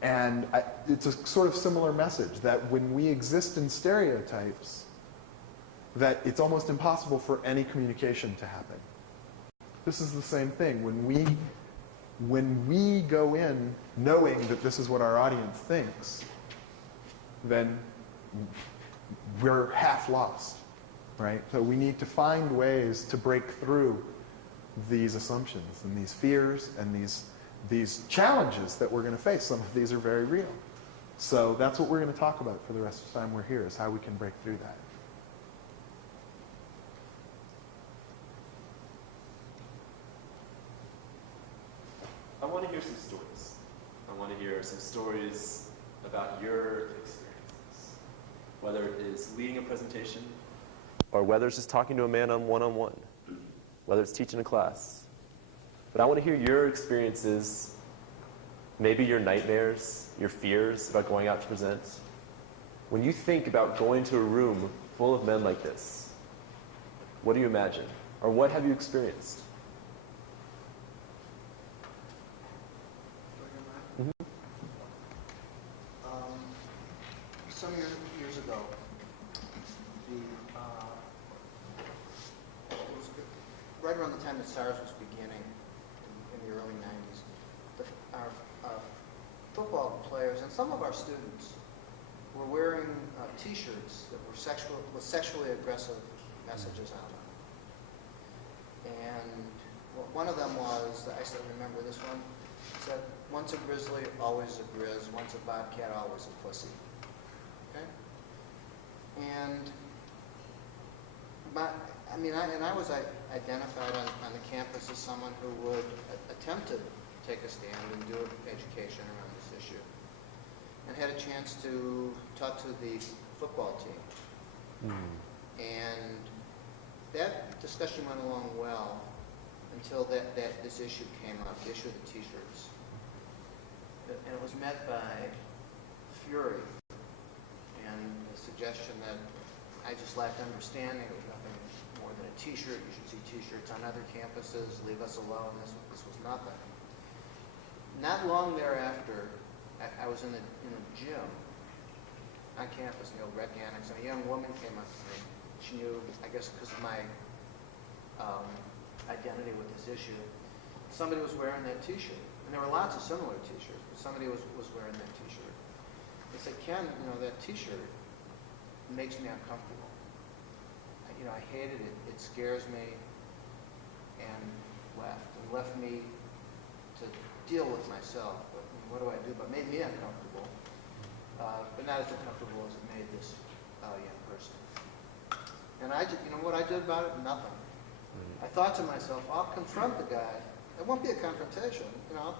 and it's a sort of similar message, that when we exist in stereotypes, that it's almost impossible for any communication to happen. This is the same thing. When we go in knowing that this is what our audience thinks, then we're half lost, right? So we need to find ways to break through these assumptions and these fears and these challenges that we're going to face. Some of these are very real. So that's what we're going to talk about for the rest of the time we're here, is how we can break through that. I want to hear some stories. I want to hear some stories about your experiences, whether it is leading a presentation or whether it's just talking to a man on one-on-one, whether it's teaching a class. But I want to hear your experiences, maybe your nightmares, your fears about going out to present. When you think about going to a room full of men like this, what do you imagine? Or what have you experienced? Some years ago, it was right around the time that SARS was beginning, in the early 90s, our football players and some of our students were wearing T-shirts that were with sexually aggressive messages on them. And one of them was, I still remember this one, it said, "Once a grizzly, always a grizz. Once a bobcat, always a pussy." Okay? And I was identified on the campus as someone who would attempt to take a stand and do education around this issue, and had a chance to talk to the football team. And that discussion went along well until this issue came up, the issue of the T-shirts. And it was met by fury and the suggestion that I just lacked understanding. It was nothing more than a T-shirt. You should see T-shirts on other campuses. Leave us alone. This was nothing. Not long thereafter, I was in a gym on campus, Brett Ganix, and a young woman came up to me. She knew, I guess because of my identity with this issue, somebody was wearing that T-shirt. And there were lots of similar T-shirts, but somebody was wearing that T-shirt. They said, "Ken, that T-shirt makes me uncomfortable. I hate it. It scares me," and left me to deal with myself. But what do I do? But made me uncomfortable, but not as uncomfortable as it made this young person. And what I did about it? Nothing. I thought to myself, I'll confront the guy. It won't be a confrontation. I'll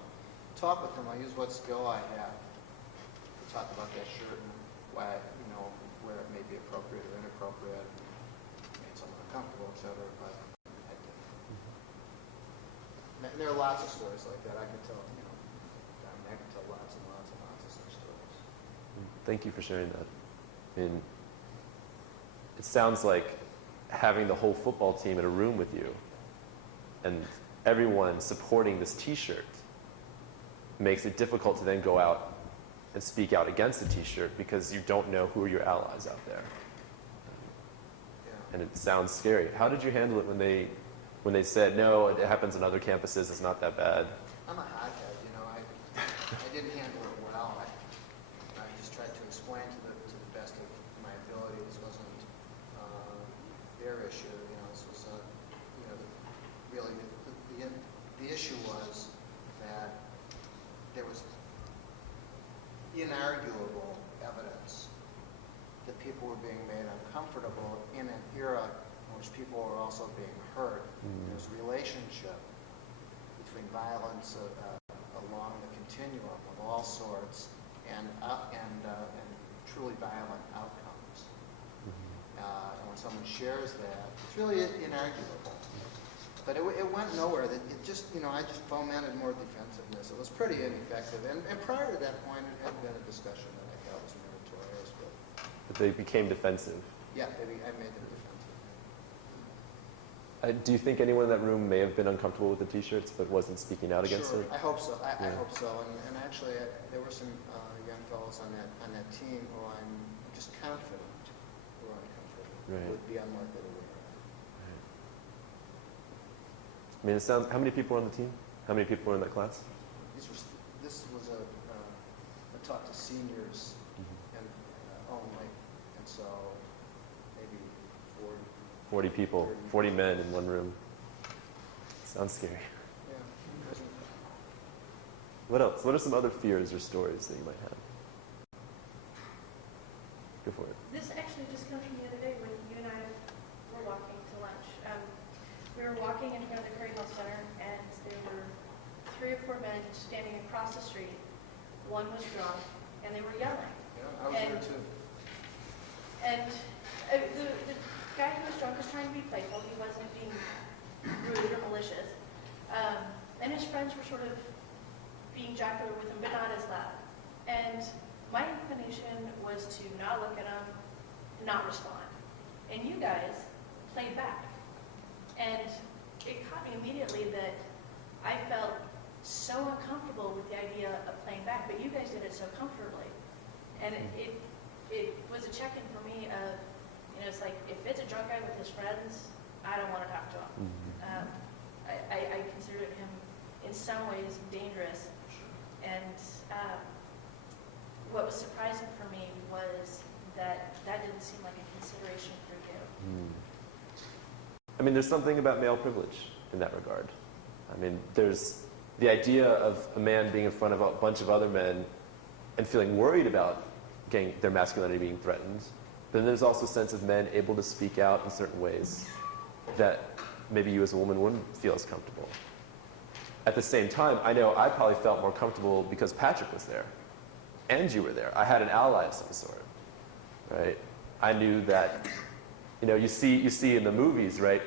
talk with him. I'll use what skill I have to talk about that shirt and why, where it may be appropriate or inappropriate, made someone uncomfortable, etc. But I didn't. And there are lots of stories like that. I could tell, I could tell lots and lots and lots of such stories. Thank you for sharing that. It sounds like having the whole football team in a room with you and everyone supporting this T-shirt makes it difficult to then go out and speak out against the T-shirt because you don't know who are your allies out there. And it sounds scary. How did you handle it when they said, "No, it happens on other campuses, it's not that bad"? I'm a hothead, I didn't handle it well. I just tried to explain to the best of my ability this wasn't their issue. This was really the issue was that there was inarguable evidence that people were being made uncomfortable in an era in which people were also being hurt. There's a relationship between violence along the continuum of all sorts and truly violent outcomes. And when someone shares that, it's really inarguable. But it went nowhere. It just, I just fomented more defensiveness. It was pretty ineffective. And prior to that point, it had been a discussion that I felt was meritorious. But they became defensive. Yeah, I made them defensive. Do you think anyone in that room may have been uncomfortable with the T-shirts but wasn't speaking out against Sure, it? I hope so. I hope so. And actually, there were some young fellows on that team who I'm just confident would be on more good aware. I mean, it sounds. How many people were on the team? How many people were in that class? This was a talk to seniors and only, and so maybe 40. 40 people, 40 men in one room. Sounds scary. Yeah. What else? What are some other fears or stories that you might have? Go for it. This actually just comes from the other day when you and I were walking to lunch. We were walking in front of the Curry Health Center, and there were 3 or 4 men standing across the street. One was drunk, and they were yelling. Yeah, I was there too. And the guy who was drunk was trying to be playful. He wasn't being rude or malicious. And his friends were sort of being jocular with him, but not as loud. And my inclination was to not look at him, not respond. And you guys played back. And it caught me immediately that I felt so uncomfortable with the idea of playing back, but you guys did it so comfortably. And it was a check-in for me of, it's like, if it's a drunk guy with his friends, I don't want to talk to him. I considered him in some ways dangerous. And what was surprising for me was that didn't seem like a consideration for you. I mean, there's something about male privilege in that regard. I mean, there's the idea of a man being in front of a bunch of other men and feeling worried about their masculinity being threatened. Then there's also a sense of men able to speak out in certain ways that maybe you as a woman wouldn't feel as comfortable. At the same time, I know I probably felt more comfortable because Patrick was there and you were there. I had an ally of some sort, right? I knew that, you see in the movies, right?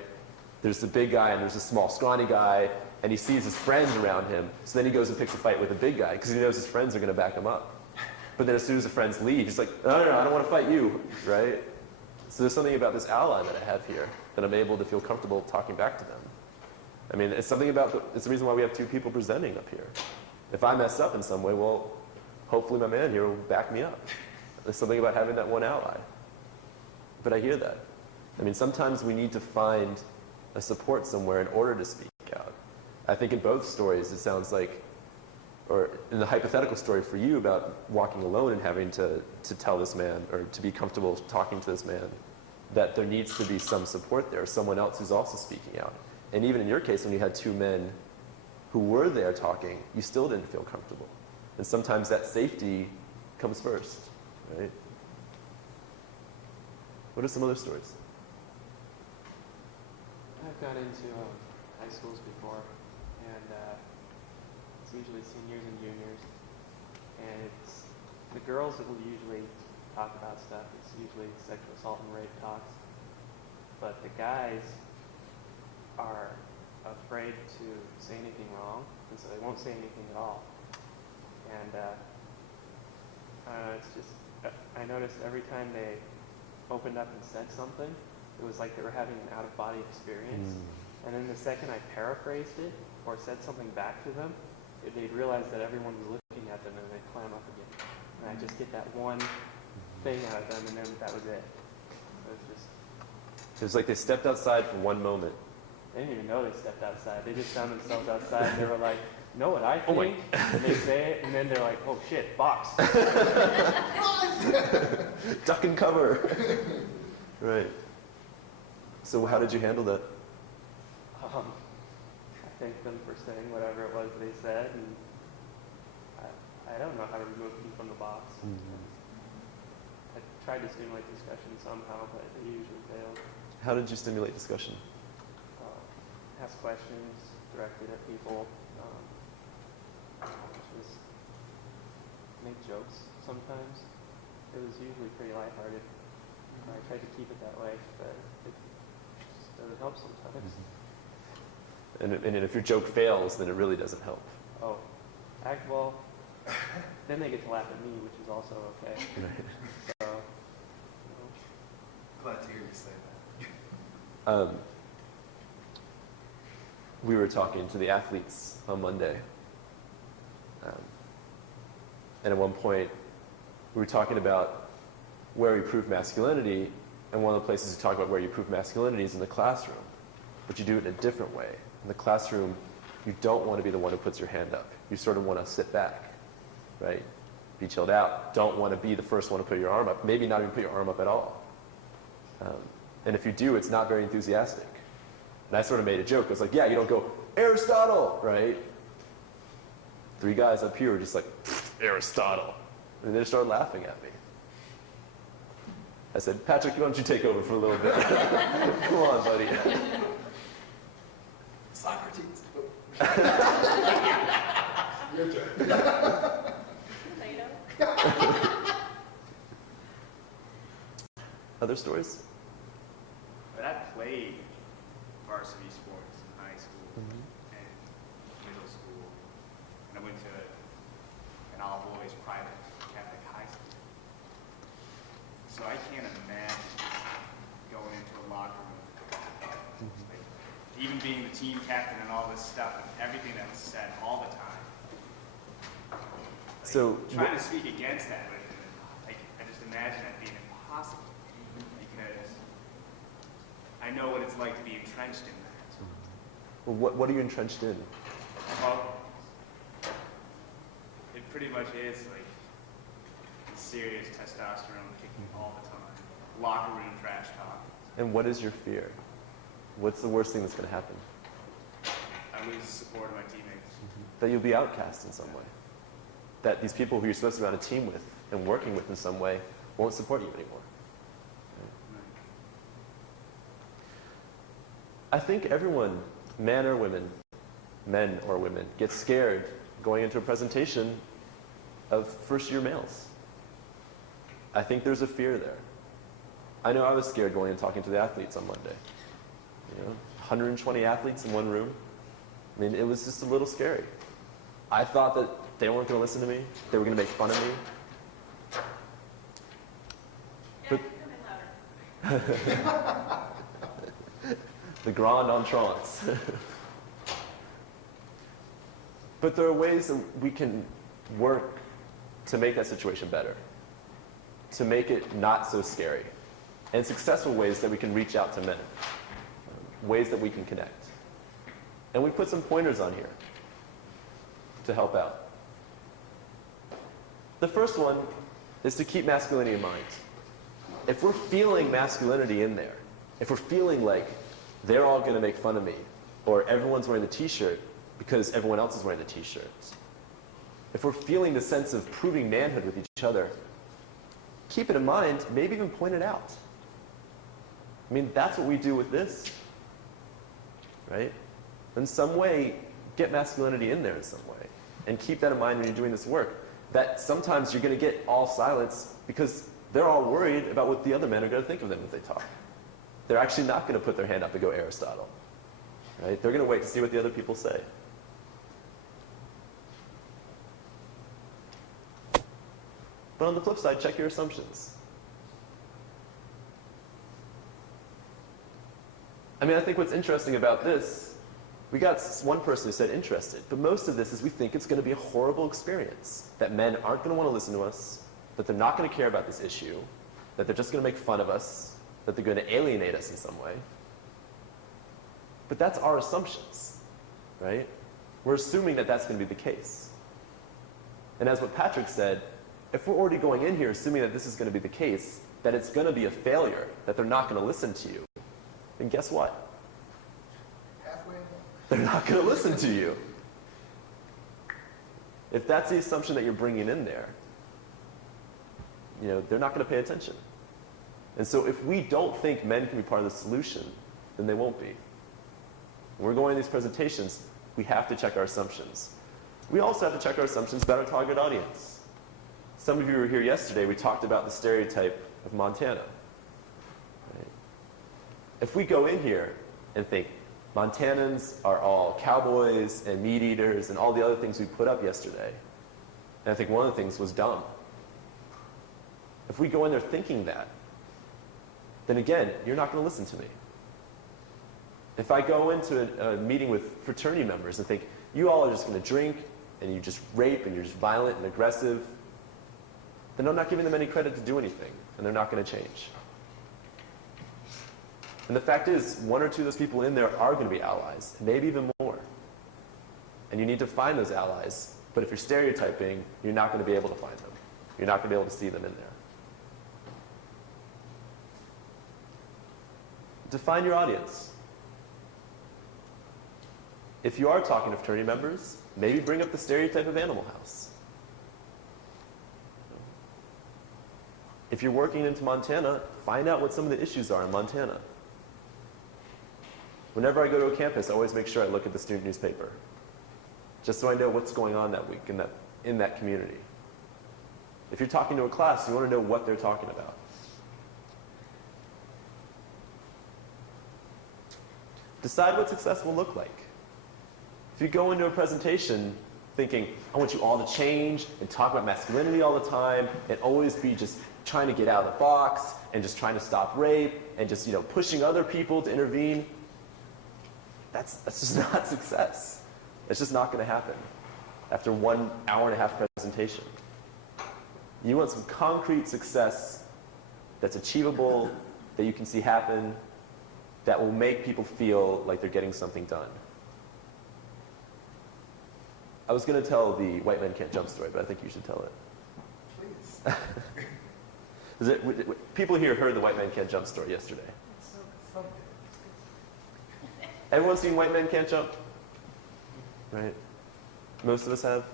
There's the big guy and there's a small, scrawny guy, and he sees his friends around him. So then he goes and picks a fight with the big guy because he knows his friends are going to back him up. But then as soon as the friends leave, he's like, no, I don't want to fight you, right? So there's something about this ally that I have here that I'm able to feel comfortable talking back to them. I mean, it's something about it's the reason why we have 2 people presenting up here. If I mess up in some way, well, hopefully my man here will back me up. There's something about having that one ally. But I hear that. I mean, sometimes we need to find a support somewhere in order to speak out. I think in both stories it sounds like, or in the hypothetical story for you about walking alone and having to tell this man or to be comfortable talking to this man, that there needs to be some support there, someone else who's also speaking out. And even in your case, when you had 2 men who were there talking, you still didn't feel comfortable. And sometimes that safety comes first, right? What are some other stories? I've gone into high schools before, and it's usually seniors and juniors, and it's the girls that will usually talk about stuff. It's usually sexual assault and rape talks, but the guys are afraid to say anything wrong, and so they won't say anything at all. And it's just, I noticed every time they opened up and said something, it was like they were having an out-of-body experience. And then the second I paraphrased it or said something back to them, they'd realize that everyone was looking at them and they'd clam up again. And I'd just get that one thing out of them, and then that was it. It was just... It was like they stepped outside for one moment. They didn't even know they stepped outside. They just found themselves outside, and they were like, know what I think? And they say it, and then they're like, oh shit, box. Duck and cover. Right. So how did you handle that? I thanked them for saying whatever it was they said, and I don't know how to remove them from the box. I tried to stimulate discussion somehow, but it usually failed. How did you stimulate discussion? Ask questions directed at people. just make jokes sometimes. It was usually pretty lighthearted. I tried to keep it that way, but it just doesn't help sometimes. And if your joke fails, then it really doesn't help. Oh, well, then they get to laugh at me, which is also okay. So, Glad to hear you say that. We were talking to the athletes on Monday. And at one point, we were talking about where we prove masculinity, and one of the places we talk about where you prove masculinity is in the classroom. But you do it in a different way. In the classroom, you don't want to be the one who puts your hand up. You sort of want to sit back, right? Be chilled out. Don't want to be the first one to put your arm up. Maybe not even put your arm up at all. And if you do, it's not very enthusiastic. And I sort of made a joke. I was like, yeah, you don't go, Aristotle, right? 3 guys up here were just like, Aristotle. And they just started laughing at me. I said, Patrick, why don't you take over for a little bit? Come on, buddy. Socrates. Your turn. Other stories? But I played varsity sports in high school and middle school, and I went to an all-boys private Catholic high school. So I can't imagine going into a locker room, like, even being the team captain and all this stuff, and everything that was said all the time. Like, So trying to speak against that, but like, I just imagine that being impossible. Because I know what it's like to be entrenched in that. Well, what are you entrenched in? Well, it pretty much is like serious testosterone kicking all the time. Locker room trash talk. And what is your fear? What's the worst thing that's going to happen? I lose the support of my teammates. That you'll be outcast in some way. That these people who you're supposed to be on a team with and working with in some way won't support you anymore. I think everyone, men or women, gets scared going into a presentation of first-year males. I think there's a fear there. I know I was scared going and talking to the athletes on Monday. 120 athletes in one room. I mean, it was just a little scary. I thought that they weren't going to listen to me. They were going to make fun of me. Yeah, But you're coming louder. the grand entrance. But there are ways that we can work to make that situation better, to make it not so scary, and successful ways that we can reach out to men, ways that we can connect. And we put some pointers on here to help out. The first one is to keep masculinity in mind. If we're feeling masculinity in there, if we're feeling like they're all going to make fun of me, or everyone's wearing the t-shirt because everyone else is wearing the t-shirt, if we're feeling the sense of proving manhood with each other, keep it in mind, maybe even point it out. I mean, that's what we do with this, right? In some way, get masculinity in there in some way, and keep that in mind when you're doing this work. That sometimes you're going to get all silence because they're all worried about what the other men are going to think of them if they talk. They're actually not going to put their hand up and go Aristotle, right? They're going to wait to see what the other people say. But on the flip side, check your assumptions. I mean, I think what's interesting about this, we got one person who said interested, but most of this is we think it's going to be a horrible experience, that men aren't going to want to listen to us, that they're not going to care about this issue, that they're just going to make fun of us, that they're going to alienate us in some way. But that's our assumptions, right? We're assuming that that's going to be the case. And as what Patrick said, if we're already going in here assuming that this is going to be the case, that it's going to be a failure, that they're not going to listen to you, then guess what? Halfway. They're not going to listen to you. If that's the assumption that you're bringing in there, they're not going to pay attention. And so if we don't think men can be part of the solution, then they won't be. When we're going to these presentations, we have to check our assumptions. We also have to check our assumptions about our target audience. Some of you were here yesterday, we talked about the stereotype of Montana. Right? If we go in here and think Montanans are all cowboys and meat eaters and all the other things we put up yesterday, and I think one of the things was dumb. If we go in there thinking that, then again, you're not going to listen to me. If I go into a meeting with fraternity members and think, you all are just going to drink, and you just rape, and you're just violent and aggressive, then I'm not giving them any credit to do anything, and they're not going to change. And the fact is, one or two of those people in there are going to be allies, maybe even more. And you need to find those allies, but if you're stereotyping, you're not going to be able to find them. You're not going to be able to see them in there. Define your audience. If you are talking to fraternity members, maybe bring up the stereotype of Animal House. If you're working into Montana, find out what some of the issues are in Montana. Whenever I go to a campus, I always make sure I look at the student newspaper, just so I know what's going on that week in that community. If you're talking to a class, you want to know what they're talking about. Decide what success will look like. If you go into a presentation thinking, I want you all to change and talk about masculinity all the time and always be just trying to get out of the box and just trying to stop rape and just, pushing other people to intervene, that's just not success. It's just not going to happen after 1 hour and a half presentation. You want some concrete success that's achievable, that you can see happen, that will make people feel like they're getting something done. I was going to tell the White Men Can't Jump story, but I think you should tell it. Please. People here heard the White Men Can't Jump story yesterday. Everyone seen White Men Can't Jump? Right? Most of us have.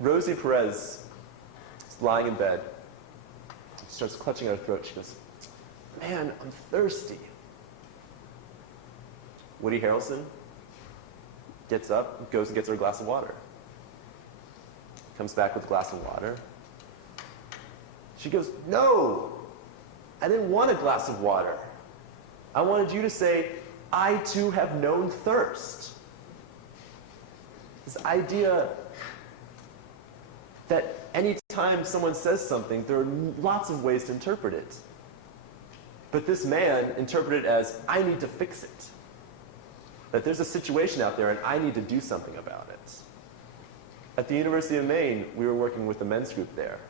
Rosie Perez is lying in bed. She starts clutching at her throat. She goes, man, I'm thirsty. Woody Harrelson gets up, goes and gets her a glass of water. Comes back with a glass of water. She goes, no, I didn't want a glass of water. I wanted you to say, I too have known thirst. This idea that anytime someone says something, there are lots of ways to interpret it. But this man interpreted it as, I need to fix it. That there's a situation out there and I need to do something about it. At the University of Maine, we were working with the men's group there.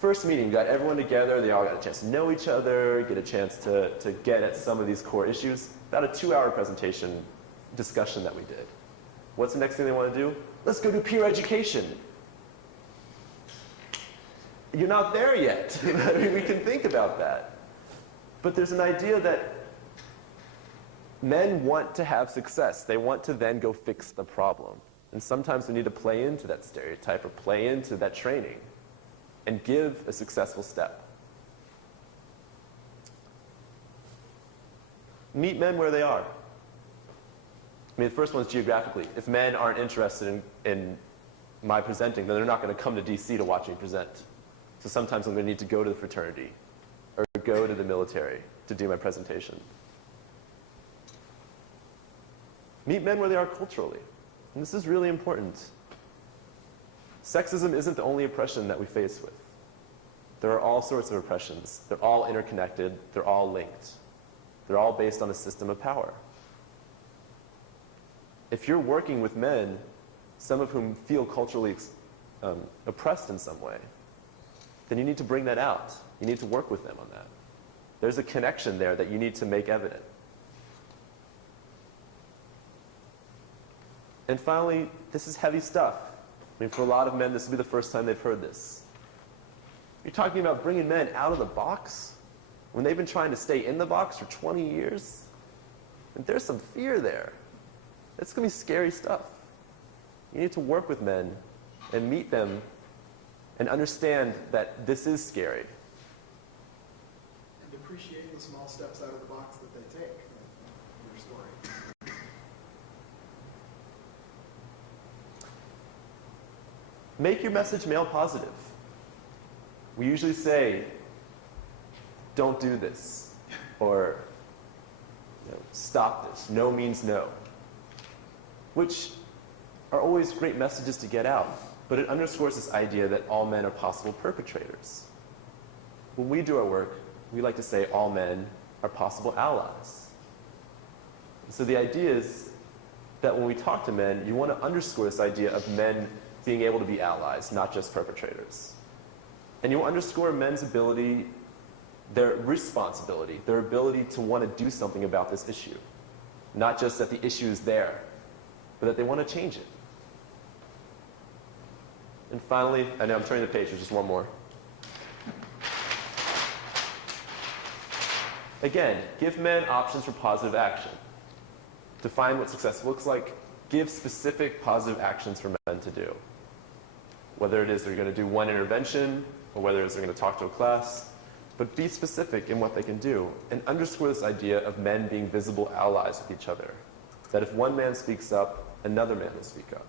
First meeting, got everyone together, they all got a chance to know each other, get a chance to get at some of these core issues. About a 2-hour presentation discussion that we did. What's the next thing they want to do? Let's go do peer education. You're not there yet. I mean, we can think about that. But there's an idea that men want to have success. They want to then go fix the problem. And sometimes we need to play into that stereotype or play into that training and give a successful step. Meet men where they are. I mean, the first one is geographically. If men aren't interested in my presenting, then they're not going to come to DC to watch me present. So sometimes I'm going to need to go to the fraternity or go to the military to do my presentation. Meet men where they are culturally. And this is really important. Sexism isn't the only oppression that we face with. There are all sorts of oppressions. They're all interconnected. They're all linked. They're all based on a system of power. If you're working with men, some of whom feel culturally oppressed in some way, then you need to bring that out. You need to work with them on that. There's a connection there that you need to make evident. And finally, this is heavy stuff. I mean, for a lot of men, this will be the first time they've heard this. You're talking about bringing men out of the box when they've been trying to stay in the box for 20 years? And there's some fear there. It's going to be scary stuff. You need to work with men and meet them and understand that this is scary. And appreciate the small steps out of the box that they take in your story. Make your message male positive. We usually say, don't do this, or stop this. No means no, which are always great messages to get out, but it underscores this idea that all men are possible perpetrators. When we do our work, we like to say all men are possible allies. So the idea is that when we talk to men, you want to underscore this idea of men being able to be allies, not just perpetrators. And you underscore men's ability, their responsibility, their ability to want to do something about this issue. Not just that the issue is there, but that they want to change it. And finally, I know I'm turning the page, there's just one more. Again, give men options for positive action. Define what success looks like. Give specific positive actions for men to do. Whether it is they're going to do one intervention, or whether it is they're going to talk to a class. But be specific in what they can do, and underscore this idea of men being visible allies with each other. That if one man speaks up, another man will speak up.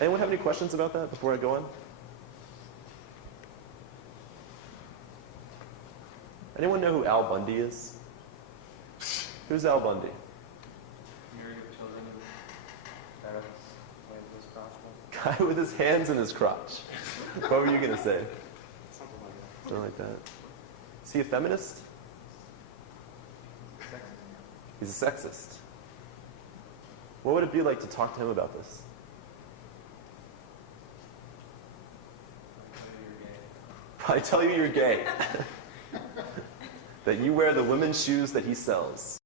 Anyone have any questions about that before I go on? Anyone know who Al Bundy is? Who's Al Bundy? Married with children and parents, hands in his crotch. Guy with his hands in his crotch. What were you going to say? Something like that. Something like that. Is he a feminist? He's a sexist. What would it be like to talk to him about this? Probably tell you you're gay. That you wear the women's shoes that he sells.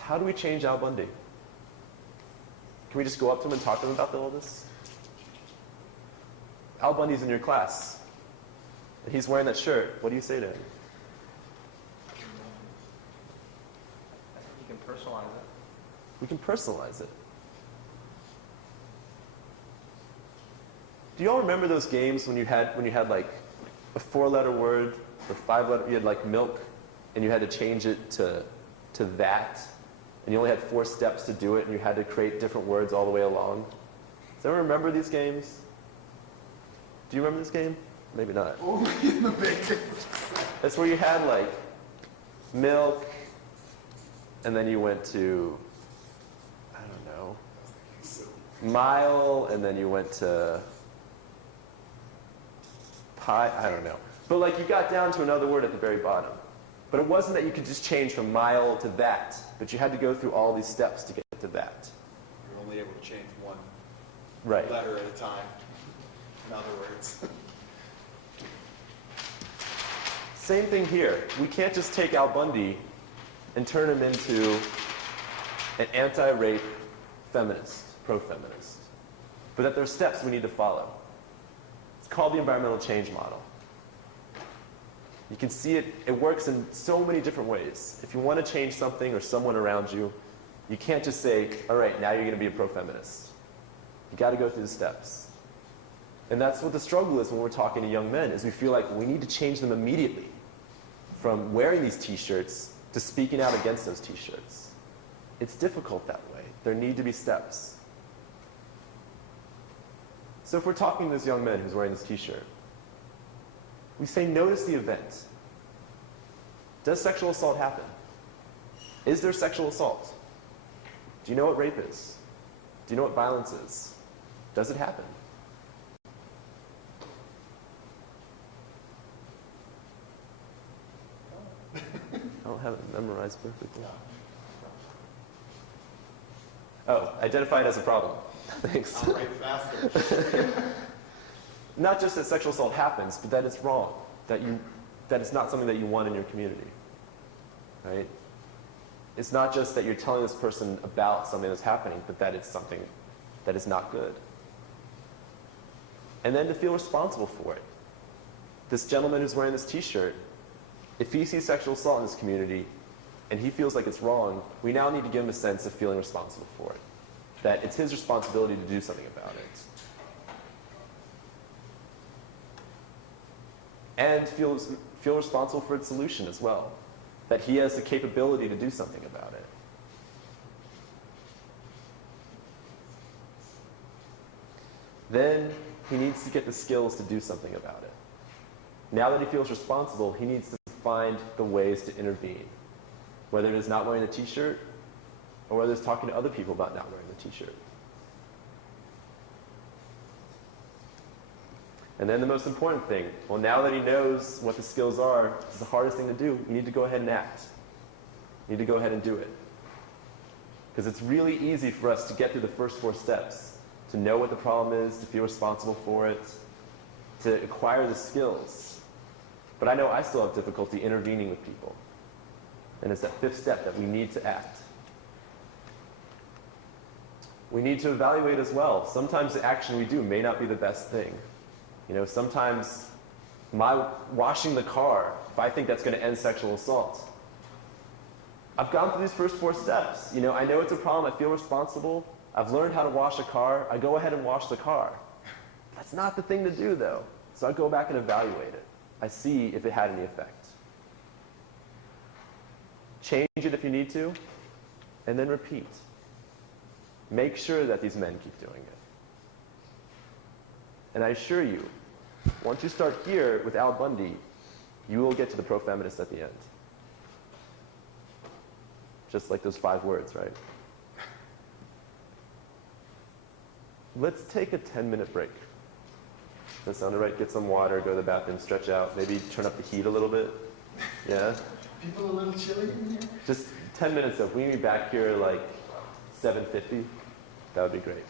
How do we change Al Bundy? Can we just go up to him and talk to him about all this? Al Bundy's in your class, and he's wearing that shirt. What do you say to him? I think you can personalize it. We can personalize it. Do you all remember those games when you had like a 4-letter word or 5-letter? You had like milk, and you had to change it to that, and you only had 4 steps to do it, and you had to create different words all the way along. Does anyone remember these games? Do you remember this game? Maybe not. That's where you had like milk, and then you went to, I don't know, mile, and then you went to pie, I don't know. But like you got down to another word at the very bottom. But it wasn't that you could just change from mile to that, but you had to go through all these steps to get to that. You're only able to change one letter at a time, in other words. Same thing here. We can't just take Al Bundy and turn him into an anti-rape feminist, pro-feminist. But that there are steps we need to follow. It's called the environmental change model. You can see it works in so many different ways. If you want to change something or someone around you, you can't just say, all right, now you're going to be a pro-feminist. You got to go through the steps. And that's what the struggle is when we're talking to young men, is we feel like we need to change them immediately from wearing these t-shirts to speaking out against those t-shirts. It's difficult that way. There need to be steps. So if we're talking to this young man who's wearing this t-shirt, we say, notice the event. Does sexual assault happen? Is there sexual assault? Do you know what rape is? Do you know what violence is? Does it happen? I don't have it memorized perfectly. Oh, identify it as a problem. Thanks. I'll write faster. Not just that sexual assault happens, but that it's wrong, that it's not something that you want in your community, right? It's not just that you're telling this person about something that's happening, but that it's something that is not good. And then to feel responsible for it. This gentleman who's wearing this t-shirt, if he sees sexual assault in this community and he feels like it's wrong, we now need to give him a sense of feeling responsible for it. That it's his responsibility to do something about it. and feel responsible for its solution as well, that he has the capability to do something about it. Then he needs to get the skills to do something about it. Now that he feels responsible, he needs to find the ways to intervene, whether it is not wearing the t-shirt or whether it's talking to other people about not wearing the t-shirt. And then the most important thing, well, now that he knows what the skills are, it's the hardest thing to do. You need to go ahead and act. You need to go ahead and do it. Because it's really easy for us to get through the first 4 steps, to know what the problem is, to feel responsible for it, to acquire the skills. But I know I still have difficulty intervening with people. And it's that 5th step that we need to act. We need to evaluate as well. Sometimes the action we do may not be the best thing. You know, sometimes my washing the car, if I think that's going to end sexual assault, I've gone through these first 4 steps. You know, I know it's a problem. I feel responsible. I've learned how to wash a car. I go ahead and wash the car. That's not the thing to do, though. So I go back and evaluate it. I see if it had any effect. Change it if you need to, and then repeat. Make sure that these men keep doing it. And I assure you, once you start here with Al Bundy, you will get to the pro-feminist at the end. Just like those 5 words, right? Let's take a 10-minute break. That sound right? Get some water, go to the bathroom, stretch out, maybe turn up the heat a little bit. Yeah? People a little chilly in here? Just 10 minutes up. We can be back here like 7:50. That would be great.